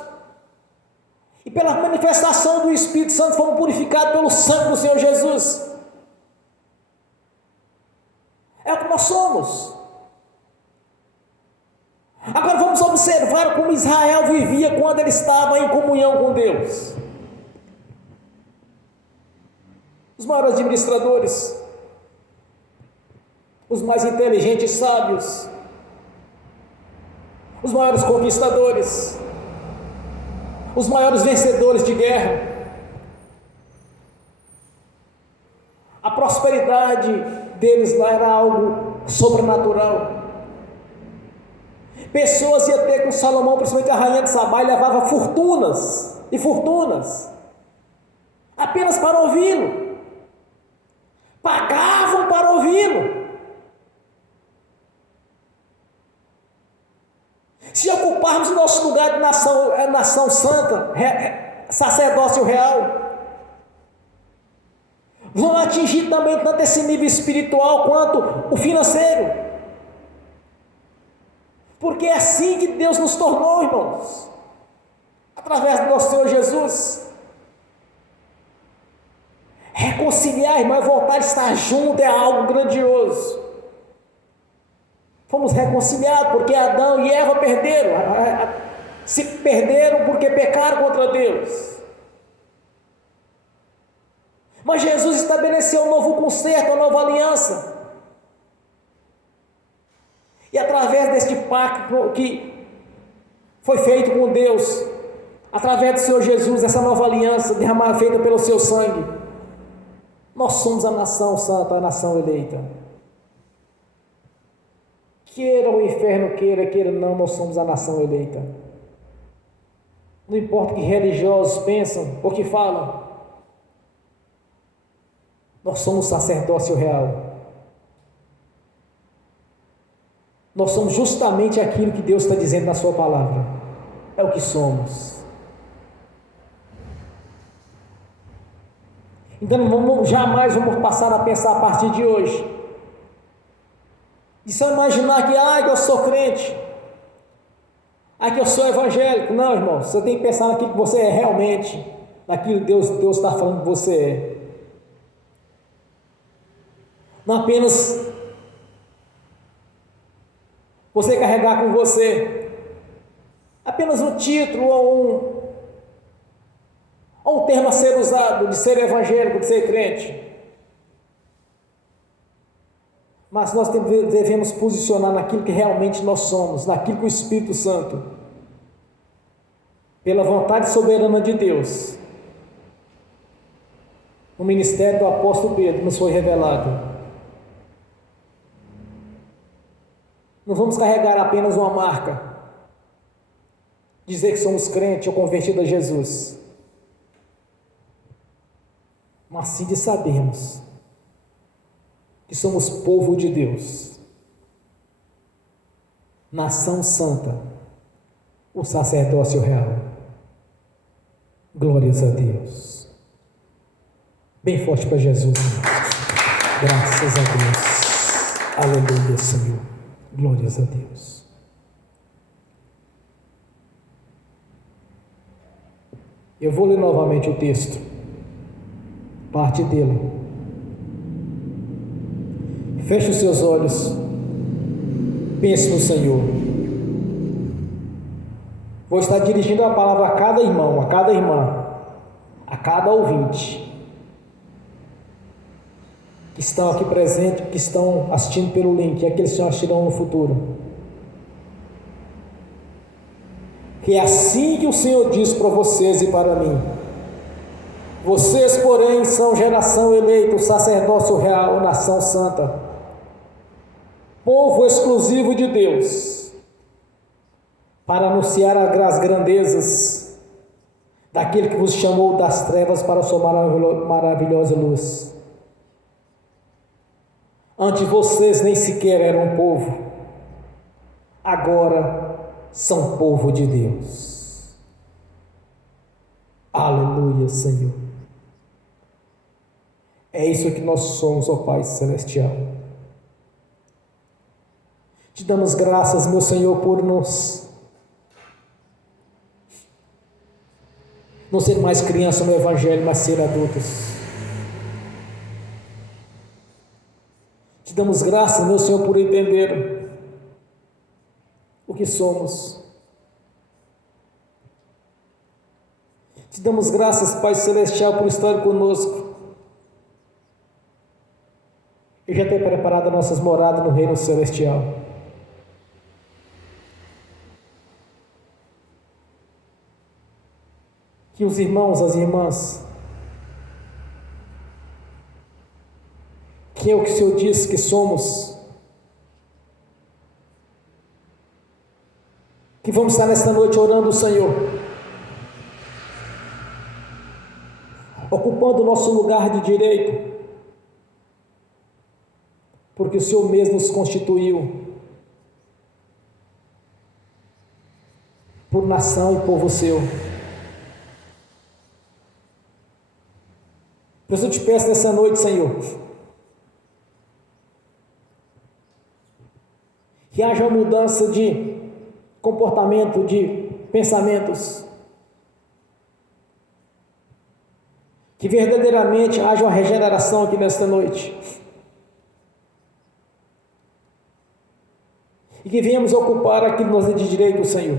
E pela manifestação do Espírito Santo fomos purificados pelo sangue do Senhor Jesus. É o que nós somos. Agora vamos observar como Israel vivia quando ele estava em comunhão com Deus. Os maiores administradores, os mais inteligentes e sábios, os maiores conquistadores, os maiores vencedores de guerra, a prosperidade deles lá era algo sobrenatural. Pessoas iam ter com Salomão, principalmente a rainha de Sabá, e levava fortunas e fortunas, apenas para ouvi-lo, pagavam para ouvi-lo. Se ocuparmos o nosso lugar de nação santa, sacerdócio real, vão atingir também tanto esse nível espiritual quanto o financeiro. Porque é assim que Deus nos tornou, irmãos, através do nosso Senhor Jesus. Reconciliar, irmão, é voltar a estar junto, é algo grandioso. Fomos reconciliados porque Adão e Eva se perderam porque pecaram contra Deus. Mas Jesus estabeleceu um novo concerto, uma nova aliança. E através deste pacto que foi feito com Deus, através do Senhor Jesus, essa nova aliança feita pelo seu sangue, nós somos a nação santa, a nação eleita. Queira o inferno, queira não, nós somos a nação eleita. Não importa o que religiosos pensam ou que falam, nós somos sacerdócio real. Nós somos justamente aquilo que Deus está dizendo na sua palavra. É o que somos. Então jamais vamos passar a pensar a partir de hoje. E só imaginar que eu sou crente. Que eu sou evangélico. Não, irmão, você tem que pensar naquilo que você é realmente. Naquilo que Deus está falando que você é. Não apenas você carregar com você apenas um título ou um termo a ser usado de ser evangélico, de ser crente. Mas nós devemos posicionar naquilo que realmente nós somos, naquilo que o Espírito Santo, pela vontade soberana de Deus, no ministério do apóstolo Pedro, nos foi revelado. Não vamos carregar apenas uma marca, dizer que somos crentes ou convertidos a Jesus, mas sim de sabermos que somos povo de Deus, nação santa, o sacerdócio real. Glórias a Deus. Bem forte para Jesus. Graças a Deus. Aleluia, Senhor. Glórias a Deus. Eu vou ler novamente o texto, parte dele. Feche os seus olhos, pense no Senhor. Vou estar dirigindo a palavra a cada irmão, a cada irmã, a cada ouvinte que estão aqui presentes, que estão assistindo pelo link, e aqueles que assistirão no futuro. Que é assim que o Senhor diz para vocês e para mim: vocês, porém, são geração eleita, sacerdócio real, nação santa, povo exclusivo de Deus, para anunciar as grandezas daquele que vos chamou das trevas para a sua maravilhosa luz. Antes vocês nem sequer eram povo, agora são povo de Deus. Aleluia, Senhor. É isso que nós somos, ó Pai Celestial. Te damos graças, meu Senhor, por nos não ser mais criança no Evangelho, mas ser adultos. Te damos graças, meu Senhor, por entender o que somos. Te damos graças, Pai Celestial, por estar conosco e já ter preparado nossas moradas no Reino Celestial. Que os irmãos, as irmãs, que é o que o Senhor diz que somos, que vamos estar nesta noite orando o Senhor, ocupando o nosso lugar de direito, porque o Senhor mesmo nos constituiu por nação e povo seu. Por isso eu te peço nessa noite, Senhor, que haja uma mudança de comportamento, de pensamentos, que verdadeiramente haja uma regeneração aqui nesta noite, e que venhamos ocupar aquilo que nos é de direito, Senhor.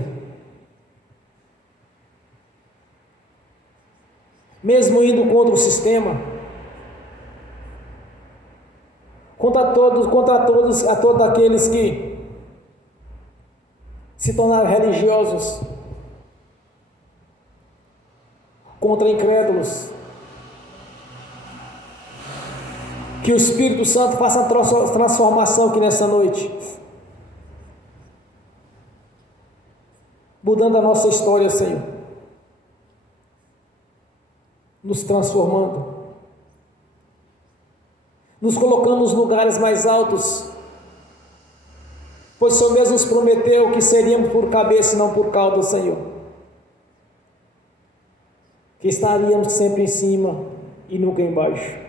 Mesmo indo contra o sistema, contra todos aqueles que se tornaram religiosos, contra incrédulos, que o Espírito Santo faça a transformação aqui nessa noite, mudando a nossa história, Senhor, nos transformando, nos colocando nos lugares mais altos, pois o Senhor mesmo nos prometeu que seríamos por cabeça e não por cauda, Senhor, que estaríamos sempre em cima e nunca embaixo.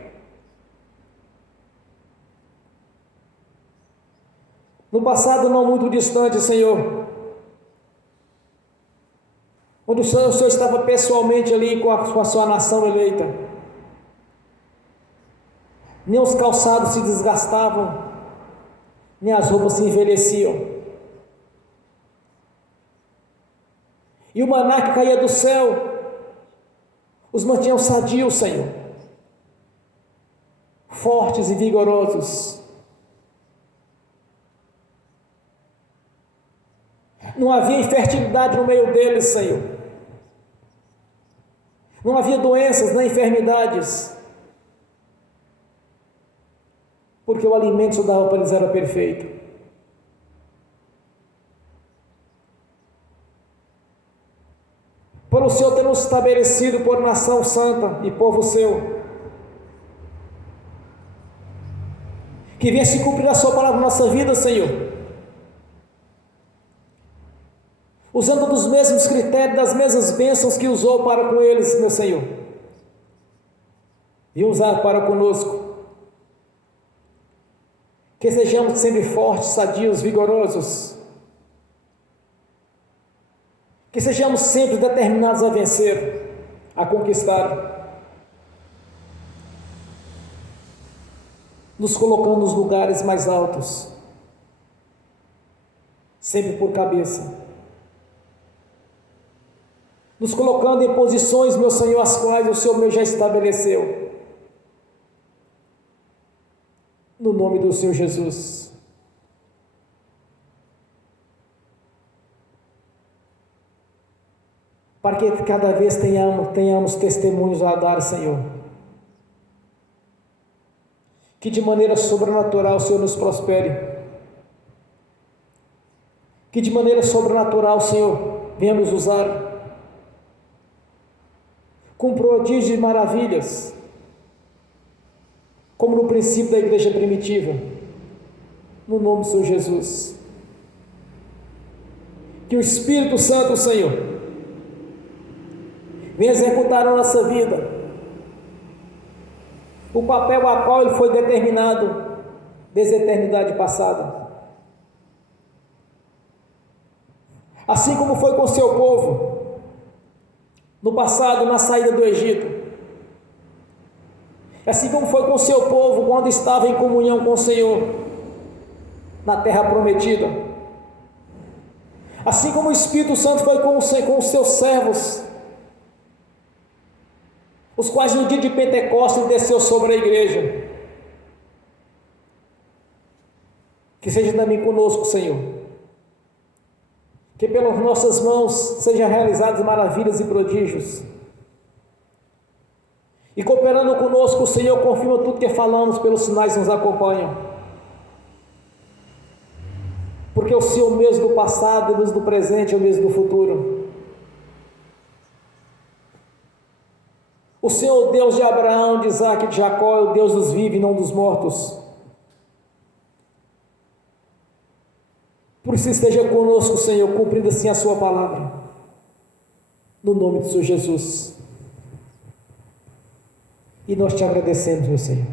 No passado não muito distante, Senhor, onde o Senhor estava pessoalmente ali com a sua nação eleita, nem os calçados se desgastavam, nem as roupas se envelheciam, e o maná que caía do céu os mantinha sadios, Senhor, fortes e vigorosos. Não havia infertilidade no meio deles, Senhor. Não havia doenças nem enfermidades, porque o alimento que o Senhor dava para eles era perfeito. Por o Senhor ter nos estabelecido por nação santa e povo seu, que venha se cumprir a sua palavra na nossa vida, Senhor, usando dos mesmos critérios, das mesmas bênçãos que usou para com eles, meu Senhor, e usar para conosco, que sejamos sempre fortes, sadios, vigorosos, que sejamos sempre determinados a vencer, a conquistar, nos colocando nos lugares mais altos, sempre por cabeça, nos colocando em posições, meu Senhor, as quais o Senhor meu já estabeleceu, no nome do Senhor Jesus. Para que cada vez tenhamos testemunhos a dar, Senhor, que de maneira sobrenatural o Senhor nos prospere, que de maneira sobrenatural o Senhor venha nos usar, com prodígios e maravilhas, como no princípio da igreja primitiva, no nome do Senhor Jesus. Que o Espírito Santo, Senhor, venha executar na nossa vida o papel a qual ele foi determinado desde a eternidade passada. Assim como foi com o seu povo no passado, na saída do Egito, assim como foi com o seu povo quando estava em comunhão com o Senhor na terra prometida, assim como o Espírito Santo foi com os seus servos, os quais no dia de Pentecostes desceu sobre a igreja. Que seja também conosco, Senhor, que pelas nossas mãos sejam realizadas maravilhas e prodígios, e cooperando conosco, o Senhor confirma tudo que falamos pelos sinais que nos acompanham, porque o Senhor mesmo do passado, o mesmo do presente, é o mesmo do futuro. O Senhor, Deus de Abraão, de Isaac e de Jacó, é o Deus dos vivos e não dos mortos. Por isso esteja conosco, Senhor, cumprindo assim a sua palavra, no nome do Senhor Jesus. E nós te agradecemos, meu Senhor,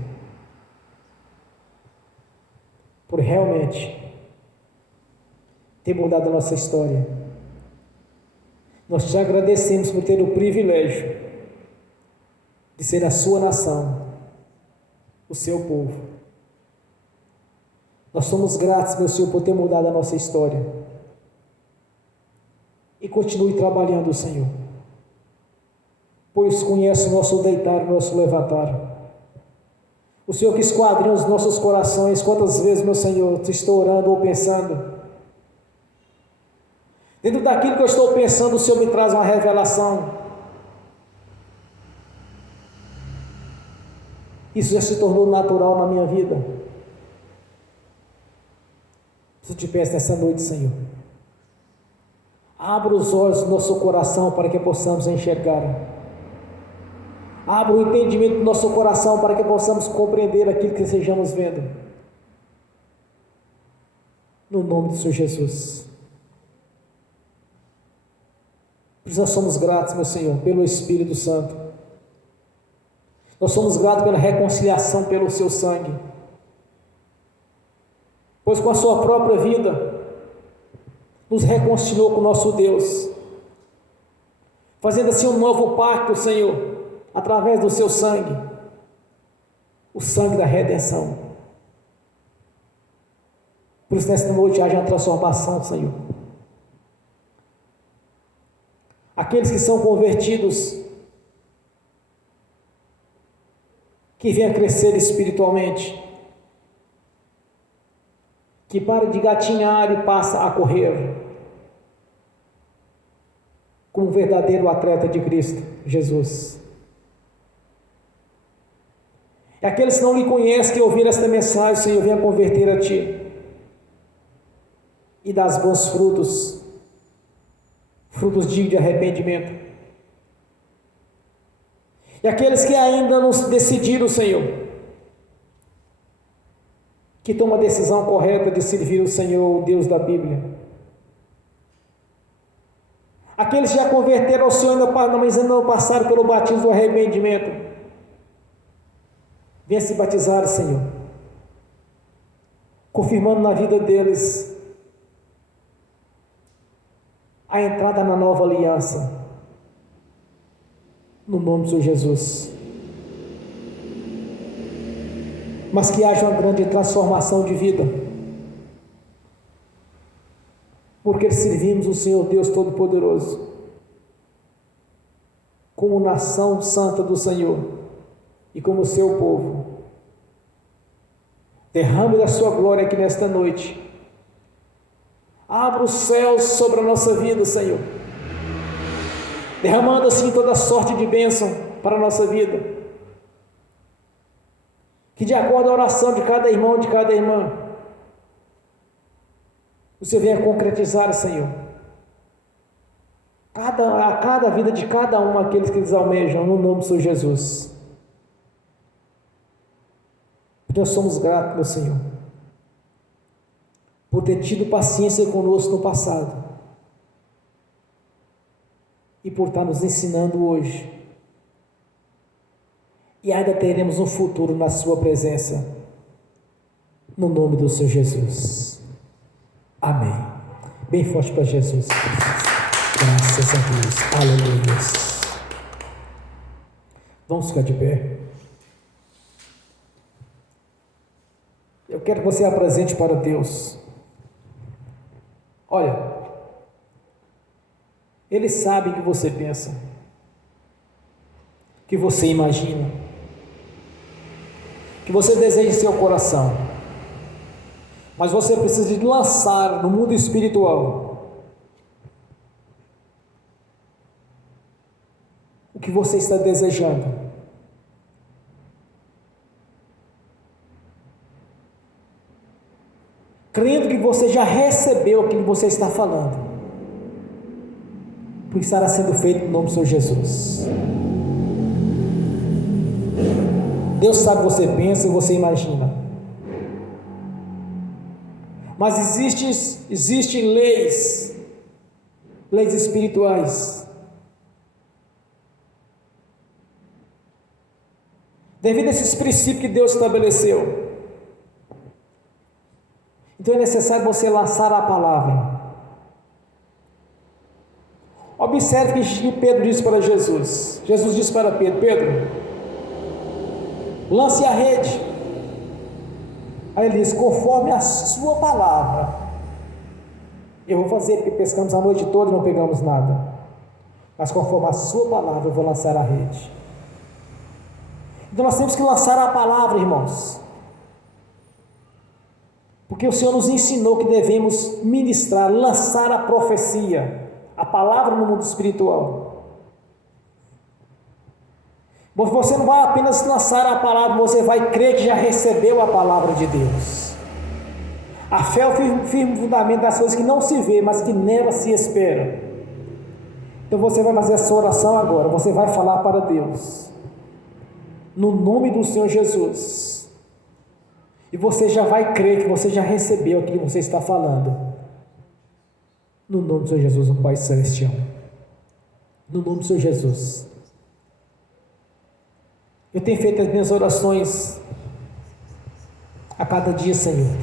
por realmente ter mudado a nossa história. Nós te agradecemos por ter o privilégio de ser a sua nação, o seu povo. Nós somos gratos, meu Senhor, por ter mudado a nossa história. E continue trabalhando, Senhor, pois conhece o nosso deitar e o nosso levantar. O Senhor que esquadrinha os nossos corações. Quantas vezes, meu Senhor, te estou orando ou pensando, dentro daquilo que eu estou pensando, o Senhor me traz uma revelação. Isso já se tornou natural na minha vida. Eu te peço nessa noite, Senhor, abra os olhos do nosso coração para que possamos enxergar. Abra o entendimento do nosso coração para que possamos compreender aquilo que estejamos vendo. No nome do Senhor Jesus. Pois nós somos gratos, meu Senhor, pelo Espírito Santo. Nós somos gratos pela reconciliação pelo seu sangue. Pois com a sua própria vida nos reconciliou com o nosso Deus, fazendo assim um novo pacto, Senhor, através do seu sangue, o sangue da redenção. Por isso nesta noite haja uma transformação, Senhor. Aqueles que são convertidos, que venham crescer espiritualmente, que para de gatinhar e passa a correr, como um verdadeiro atleta de Cristo Jesus. E aqueles que não lhe conhecem, que ouviram esta mensagem, Senhor, venha converter a Ti, e dar bons frutos, frutos dignos de arrependimento. E aqueles que ainda não decidiram, Senhor, que tomam a decisão correta de servir o Senhor, o Deus da Bíblia. Aqueles que já converteram ao Senhor, mas ainda não passaram pelo batismo do arrependimento, venha se batizar, Senhor, confirmando na vida deles a entrada na nova aliança, no nome do Senhor Jesus. Mas que haja uma grande transformação de vida, porque servimos o Senhor Deus Todo-Poderoso, como nação santa do Senhor e como seu povo. Derrame da sua glória aqui nesta noite. Abra os céus sobre a nossa vida, Senhor, derramando assim toda sorte de bênção para a nossa vida. Que de acordo com a oração de cada irmão, de cada irmã, você venha concretizar, Senhor, a cada vida de cada um, aqueles que eles almejam, no nome do Senhor Jesus. Nós somos gratos, meu Senhor, por ter tido paciência conosco no passado e por estar nos ensinando hoje. E ainda teremos um futuro na sua presença, no nome do Senhor Jesus. Amém. Bem forte para Jesus. Graças a Deus. Aleluia. Vamos ficar de pé. Eu quero que você apresente para Deus. Olha, Ele sabe o que você pensa, o que você imagina, o que você deseja em seu coração. Mas você precisa de lançar no mundo espiritual o que você está desejando. Crendo que você já recebeu aquilo que você está falando, porque estará sendo feito no nome do Senhor Jesus. Deus sabe o que você pensa e você imagina. Mas existem leis espirituais. Devido a esses princípios que Deus estabeleceu. Então é necessário você lançar a palavra. Observe o que Pedro disse para Jesus. Jesus disse para Pedro: Pedro, lance a rede. Aí ele diz: conforme a sua palavra. Eu vou fazer, porque pescamos a noite toda e não pegamos nada. Mas conforme a sua palavra, eu vou lançar a rede. Então nós temos que lançar a palavra, irmãos. Porque o Senhor nos ensinou que devemos ministrar, lançar a profecia, a palavra no mundo espiritual. Você não vai apenas lançar a palavra, você vai crer que já recebeu a palavra de Deus. A fé é o firme fundamento das coisas que não se vê, mas que nela se espera. Então você vai fazer essa oração agora, você vai falar para Deus, no nome do Senhor Jesus. E você já vai crer que você já recebeu aquilo que você está falando. No nome do Senhor Jesus, o Pai Celestial. No nome do Senhor Jesus. Eu tenho feito as minhas orações a cada dia, Senhor.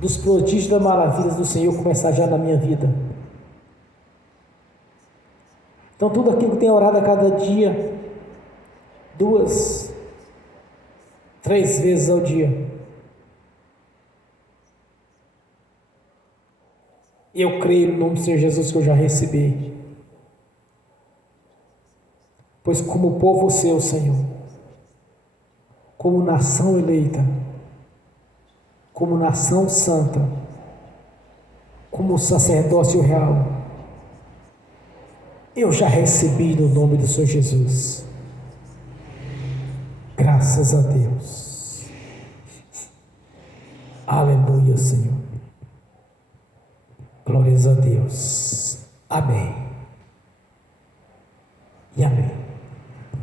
Dos prodígios das maravilhas do Senhor começar já na minha vida. Então tudo aquilo que eu tenho orado a cada dia, 2, 3 vezes ao dia, eu creio no nome do Senhor Jesus que eu já recebi. Pois como povo seu, Senhor, como nação eleita, como nação santa, como sacerdócio real, eu já recebi no nome do Senhor Jesus. Graças a Deus. Aleluia, Senhor. Glórias a Deus. Amém. E amém.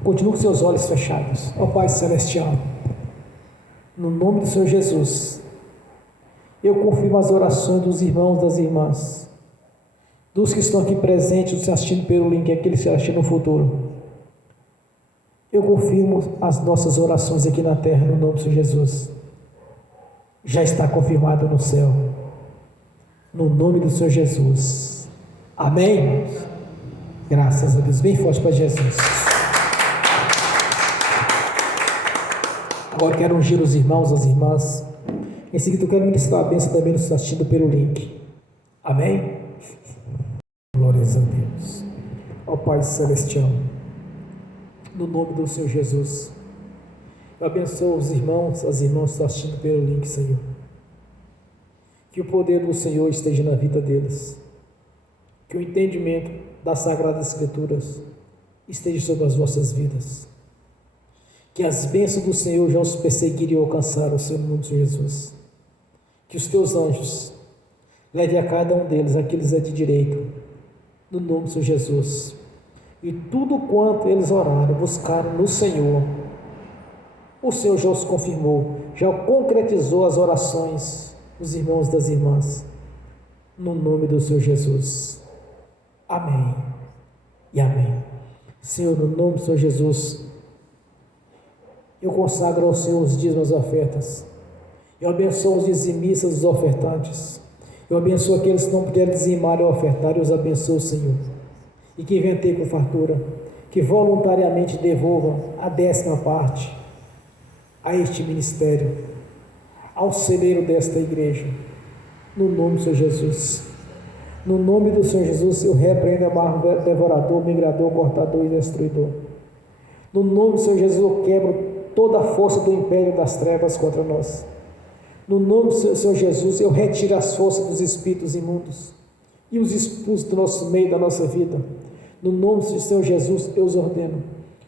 Continue com seus olhos fechados. Ó Pai Celestial, no nome do Senhor Jesus, eu confirmo as orações dos irmãos e das irmãs, dos que estão aqui presentes, dos que assistindo pelo link, aqueles que assistem no futuro. Eu confirmo as nossas orações aqui na terra, no nome do Senhor Jesus. Já está confirmado no céu, no nome do Senhor Jesus. Amém? Graças a Deus. Bem forte para Jesus. Agora quero ungir os irmãos, as irmãs. Em seguida eu quero ministrar a bênção também nos assistindo pelo link. Amém? Glórias a Deus. Ó Pai Celestial, no nome do Senhor Jesus, eu abençoo os irmãos, as irmãs que estão assistindo pelo link, Senhor. Que o poder do Senhor esteja na vida deles. Que o entendimento das Sagradas Escrituras esteja sobre as vossas vidas. Que as bênçãos do Senhor já os perseguirem e alcançaram o Senhor no nome do Senhor Jesus. Que os teus anjos levem a cada um deles aqueles de direito, no nome do Senhor Jesus. E tudo quanto eles orarem, buscaram no Senhor, o Senhor já os confirmou já concretizou as orações dos irmãos e das irmãs. No nome do Senhor Jesus. Amém e amém. Senhor, no nome do Senhor Jesus, eu consagro ao Senhor os dízimos e ofertas. Eu abençoo os dizimistas e os ofertantes. Eu abençoo aqueles que não puderam dizimar ou ofertar. Eu os abençoo, Senhor. E que venham ter com fartura, que voluntariamente devolvam a 10ª parte a este ministério, ao celeiro desta igreja. No nome do Senhor Jesus. No nome do Senhor Jesus, eu repreendo a marro devorador, migrador, cortador e destruidor. No nome do Senhor Jesus, eu quebro toda a força do império das trevas contra nós. No nome do Senhor Jesus, eu retiro as forças dos espíritos imundos e os expulso do nosso meio, da nossa vida. No nome do Senhor Jesus, eu os ordeno.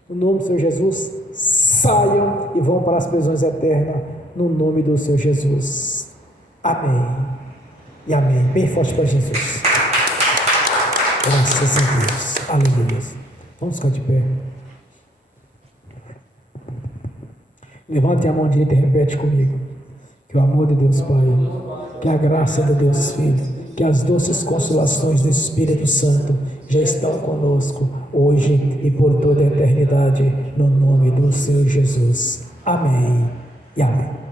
No nome do Senhor Jesus, saiam e vão para as prisões eternas. No nome do Senhor Jesus. Amém e amém. Bem forte para Jesus. Graças a Deus. Aleluia. Vamos ficar de pé. Levante a mão direita e repete comigo. Que o amor de Deus Pai, que a graça de Deus Filho, que as doces consolações do Espírito Santo já estão conosco hoje e por toda a eternidade, no nome do Senhor Jesus. Amém e amém.